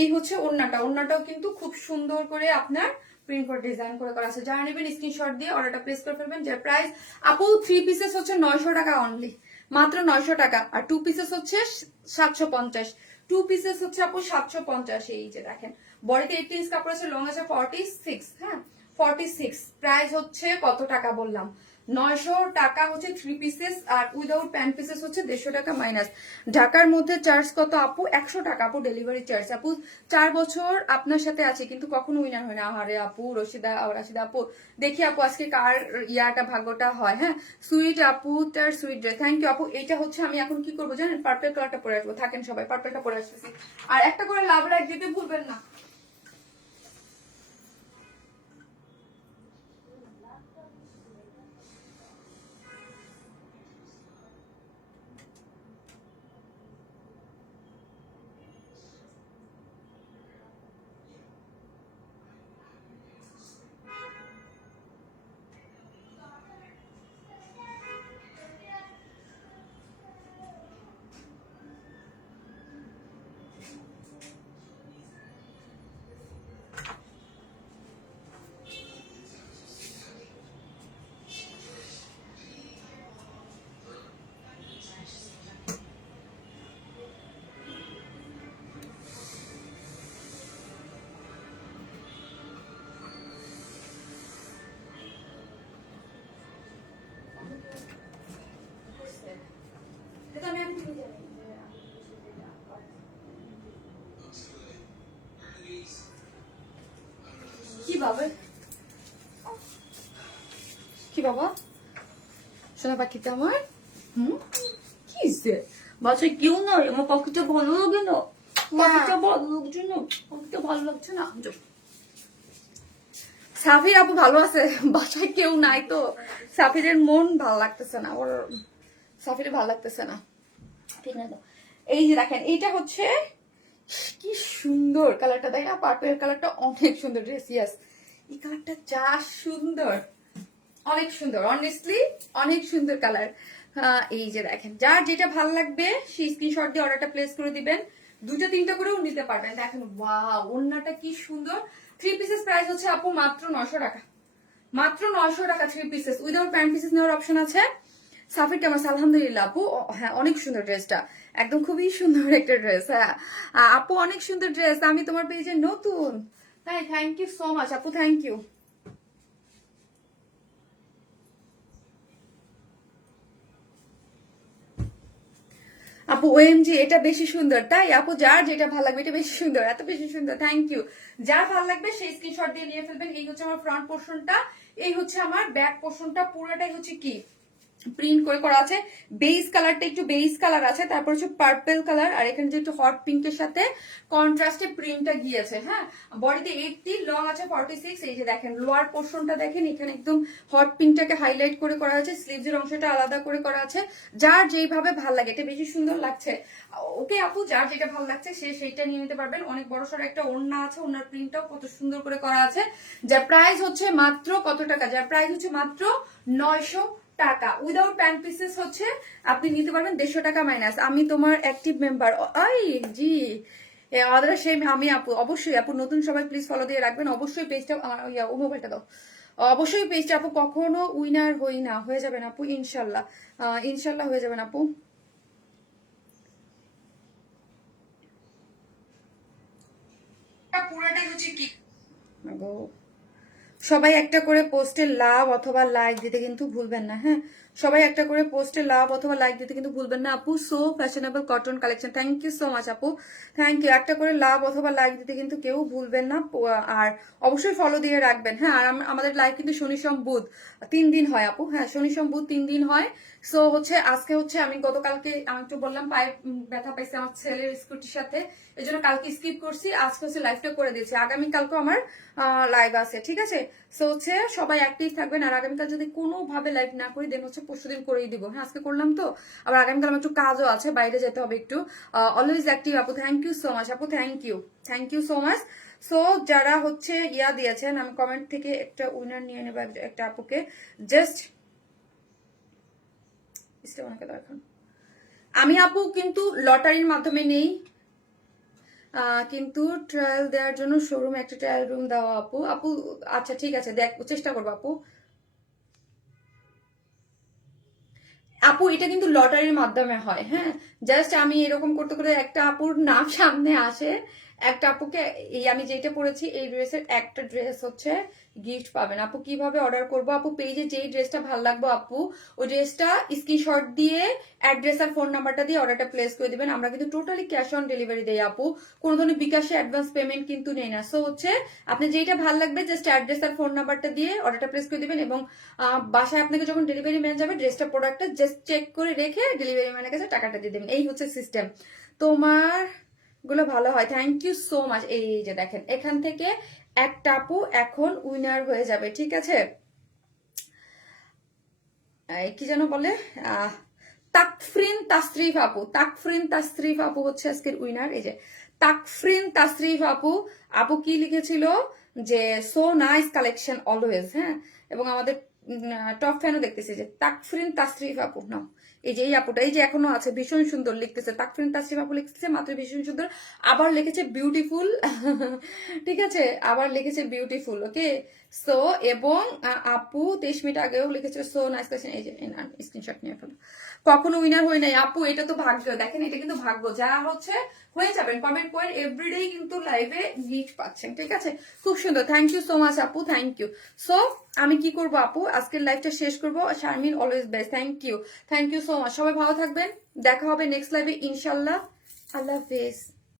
এই হচ্ছে ওড়নাটাও কিন্তু খুব সুন্দর করে আপনার প্রিন্ট করে ডিজাইন করে করা আছে। যারা নেবেন স্ক্রিনশট দিয়ে অর্ডারটা প্লেস করে ফেলবেন। যে প্রাইস আপু 3 পিসেস হচ্ছে 900 টাকা অনলি, মাত্র 900 টাকা। আর 2 পিসেস হচ্ছে 750। 2 পিসেস হচ্ছে আপু 750। এই যে দেখেন, বডিতে 18 ইঞ্চ কাপড় আছে, লং আছে 46। হ্যাঁ 46। প্রাইস হচ্ছে কত টাকা বললাম? 900 টাকা হচ্ছে 3 পিসেস, আর উইদাউট প্যান্ট পিসেস হচ্ছে 150 টাকা মাইনাস। ঢাকার মধ্যে চার্জ কত আপু? 100 টাকা আপু, ডেলিভারি চার্জ। আপু 4 বছর আপনার সাথে আছে কিন্তু কখনো উইনার হয় না। আরে আপু রাশিদা আপু, দেখি আপু আজকে কার ইয়াটা ভাগ্যটা হয়। হ্যাঁ সুইট আপু, তার সুইট ড্রেস, থ্যাংক ইউ আপু। এটা হচ্ছে আমি এখন কি করবো জানেন? পার্পল কালারটা পরে আসবো, থাকেন সবাই, পার্পলটা পরে আসতেছি। আর একটা করে লাভ রাইট দিতে ভুলবেন না। কি বাবা, কি বাবা, শোনা পাখিতে আমার, কি বাসায় কেউ নয়, আমার পকেটটা ভালো লাগে না, পকেটটা ভালো লাগছে না, পকেটটা ভালো লাগছে না। সাফির আপু ভালো আছে, বাসায় কেউ নাই তো সাফিরের মন ভালো লাগতেছে না, ওর সাফিরের ভালো লাগতেছে না। ঠিক না তো, এই যে দেখেন এইটা হচ্ছে কি সুন্দর কালারটা, তাই না? পার্পেল কালারটা অনেক সুন্দর ড্রেস, ইয়াস এই কালারটা যা সুন্দর, অনেক সুন্দর, অনেস্টলি অনেক সুন্দর কালার। এই যে দেখেন, যার যেটা ভালো লাগবে সেই স্ক্রিনশট দিয়ে অর্ডারটা প্লেস করে দিবেন, দুটো তিনটা করেও নিতে পারবেন। দেখেন ওয়াও, ওড়নাটা কি সুন্দর। 3 পিসেস প্রাইস হচ্ছে আপু মাত্র 900 টাকা, মাত্র 900 টাকা 3 পিসেস, উইদাউট প্যান্ট পিসেস নেওয়ার অপশন আছে। সাফির কেমন? আলহামদুলিল্লাহ আপু, হ্যাঁ অনেক সুন্দর ড্রেসটা, একদম খুবই সুন্দর একটা ড্রেস। হ্যাঁ আপু অনেক সুন্দর ড্রেস, আমি তোমার পেজে নতুন, তাই থ্যাংক ইউ সো মাচ আপু, থ্যাংক ইউ। আপু ওএমজি এটা বেশি সুন্দর, তাই আপু যার যেটা ভালো লাগবে, এটা বেশি সুন্দর, এত বেশি সুন্দর, থ্যাংক ইউ। যার ভালো লাগবে সেই স্ক্রিনশট দিয়ে নিয়ে ফেলবেন। এই হচ্ছে আমার ফ্রন্ট পোর্শনটা, এই হচ্ছে আমার ব্যাক পোর্শনটা, পুরোটাই হচ্ছে কি প্রিন্ট করে করা আছে। বেস কালারটা একটু বেস কালার আছে, তারপর হচ্ছে পার্পল কালার, আর এখানে যে একটু হট পিঙ্কের সাথে কন্ট্রাস্টে প্রিন্টটা গিয়েছে। হ্যাঁ বডিতে 80, লং আছে 46। এই যে দেখেন লোয়ার পোর্শনটা দেখেন, এখানে একদম হট পিঙ্কটাকে হাইলাইট করে করা আছে, স্লিভসের অংশটা আলাদা করে করা আছে। যার যেইভাবে ভাল লাগে, এটা বেশি সুন্দর লাগছে ওকে আপু, যার যেটা ভালো লাগছে সে সেইটা নিয়ে নিতে পারবেন। অনেক বড় সড়ো একটা ওড়না আছে, ওড়নার প্রিন্টটাও কত সুন্দর করে করা আছে। যার প্রাইস হচ্ছে মাত্র কত টাকা? যার প্রাইস হচ্ছে মাত্র 900 টাকা, উইদাউট প্যান্ট পিসেস হচ্ছে আপনি নিতে পারবেন 150 টাকা মাইনাস। আমি তোমার অ্যাক্টিভ মেম্বার, আই জি আদারা সেই আমি আপু, অবশ্যই আপু নতুন সবাই প্লিজ ফলো দিয়ে রাখবেন অবশ্যই পেজটা। ও মোবাইলটা দাও, অবশ্যই পেজটা আপু, কখনো উইনার হই না, হয়ে যাবেন আপু ইনশাল্লাহ, ইনশাল্লাহ হয়ে যাবেন আপু। পুরোটাই হচ্ছে কি সবাই একটা করে পোস্টে লাভ অথবা লাইক দিতে কিন্তু ভুলবেন না। হ্যাঁ সবাই একটা করে পোস্টে লাভ অথবা লাইক দিতে কিন্তু ভুলবেন না আপু। So fashionable cotton collection, thank you so much আপু, থ্যাংক ইউ। একটা করে লাভ অথবা লাইক দিতে কিন্তু কেউ ভুলবেন না, আর অবশ্যই ফলো দিয়ে রাখবেন। হ্যাঁ আর আমাদের লাইভ কিন্তু শনি সোম বুধ 3 দিন হয় আপু, হ্যাঁ শনি সোম বুধ 3 দিন হয়। সো হচ্ছে আজকে হচ্ছে আমি গতকালকে আমি একটু বললাম পায়ে ব্যথা পাইছি আমার ছেলের স্কুটির সাথে, এই জন্য কালকে স্কিপ করছি, আজকে হচ্ছে লাইভটা করে দিয়েছি, আগামীকালকেও আমার লাইভ আছে, ঠিক আছে? সো হচ্ছে সবাই অ্যাক্টিভ থাকবেন, আর আগামীকাল যদি কোনোভাবে লাইভ না করি দেন হচ্ছে পরশুদিন করেই দিব। হ্যাঁ আজকে করলাম তো, আবার আগামীকাল আমার একটু কাজও আছে, বাইরে যেতে হবে একটু। অলওয়েজ অ্যাক্টিভ আপু, থ্যাংক ইউ সো মাচ আপু, thank you so much. So যারা হচ্ছে ইয়া দিয়েছেন, আমি কমেন্ট থেকে একটা উইনার নিয়ে নেবো একটা আপুকে, জাস্ট এখন আমি আপু কিন্তু লটারির মাধ্যমে নেই, কিন্তু ট্রায়াল দেওয়ার জন্য শোরুম একটা ট্রায়াল রুম দেওয়া আপু। আপু আচ্ছা ঠিক আছে, দেখ চেষ্টা করবো আপু। আপু এটা কিন্তু লটারির মাধ্যমে হয়, হ্যাঁ জাস্ট আমি এরকম করতে করতে একটা আপুর নাম সামনে আসে, একটা আপুকে এই আমি যেটা পরেছি এই ড্রেসের একটা ড্রেস হচ্ছে গিফট পাবেন। আপু কিভাবে অর্ডার করবো? আপু পেজে যেই ড্রেসটা ভালো লাগবে আপু ওই ড্রেসটা স্ক্রিনশট দিয়ে অ্যাড্রেস আর ফোন নাম্বারটা দিয়ে অর্ডারটা প্লেস করে দিবেন। আমরা কিন্তু টোটালি ক্যাশ অন ডেলিভারি দেই আপু, কোনো ধরনের বিকাশে অ্যাডভান্স পেমেন্ট কিন্তু নেই না। সো হচ্ছে আপনি যেইটা ভালো লাগবে জাস্ট অ্যাড্রেস আর ফোন নাম্বারটা দিয়ে অর্ডারটা প্লেস করে দিবেন, এবং বাসায় আপনাকে যখন ডেলিভারি ম্যান যাবে ড্রেসটা প্রোডাক্টটা জাস্ট চেক করে রেখে ডেলিভারি ম্যানের কাছে টাকাটা দিয়ে দেবেন, এই হচ্ছে সিস্টেম। তোমার গুলো ভালো হয়, থ্যাংক ইউ সো মাচ। এই যে দেখেন এখান থেকে একটা আপু এখন উইনার হয়ে যাবে, ঠিক আছে? কি যেন বলে, তাকফরিন তাসরিফ আপু, তাকফরিন তাসরিফ আপু হচ্ছে আজকের উইনার। এই যে তাকফরিন তাসরিফ আপু, আপু কি লিখেছিল যে সো নাইস কালেকশন অলওয়েজ, হ্যাঁ এবং আমাদের টপ ফ্যানও দেখতেছে, যে তাকফরিন তাসরিফ আপু নাও, এই যে এই আপুটা এই যে এখনো আছে, ভীষণ সুন্দর লিখতেছে, তাকফরিন তাসরিফ আপু লিখতেছে মাত্র ভীষণ সুন্দর, আবার লিখেছে বিউটিফুল ঠিক আছে, আবার লিখেছে বিউটিফুল, ওকে। সো এবং আপু 23 মিনিট আগেও লিখেছে সো নাইস কালেকশন, এই যে স্ক্রিনশট নিয়ে ফেলো। কখনো উইনার হই নাই আপু, এটা তো ভাগ্য, দেখেন এটা কিন্তু ভাগ্য, যা হচ্ছে হয়ে যাবেন, কমেন্ট করেন, এভরিডে কিন্তু লাইভে গিফট পাচ্ছেন, ঠিক আছে? খুব সুন্দর, থ্যাংক ইউ সো মাচ আপু, থ্যাংক ইউ। সো আমি কি করবো আপু, আজকের লাইভটা শেষ করবো। Sharmin always best, thank you so much. সবাই ভালো থাকবেন, দেখা হবে নেক্সট লাইভে ইনশাল্লাহ, আল্লাহ হাফেজ।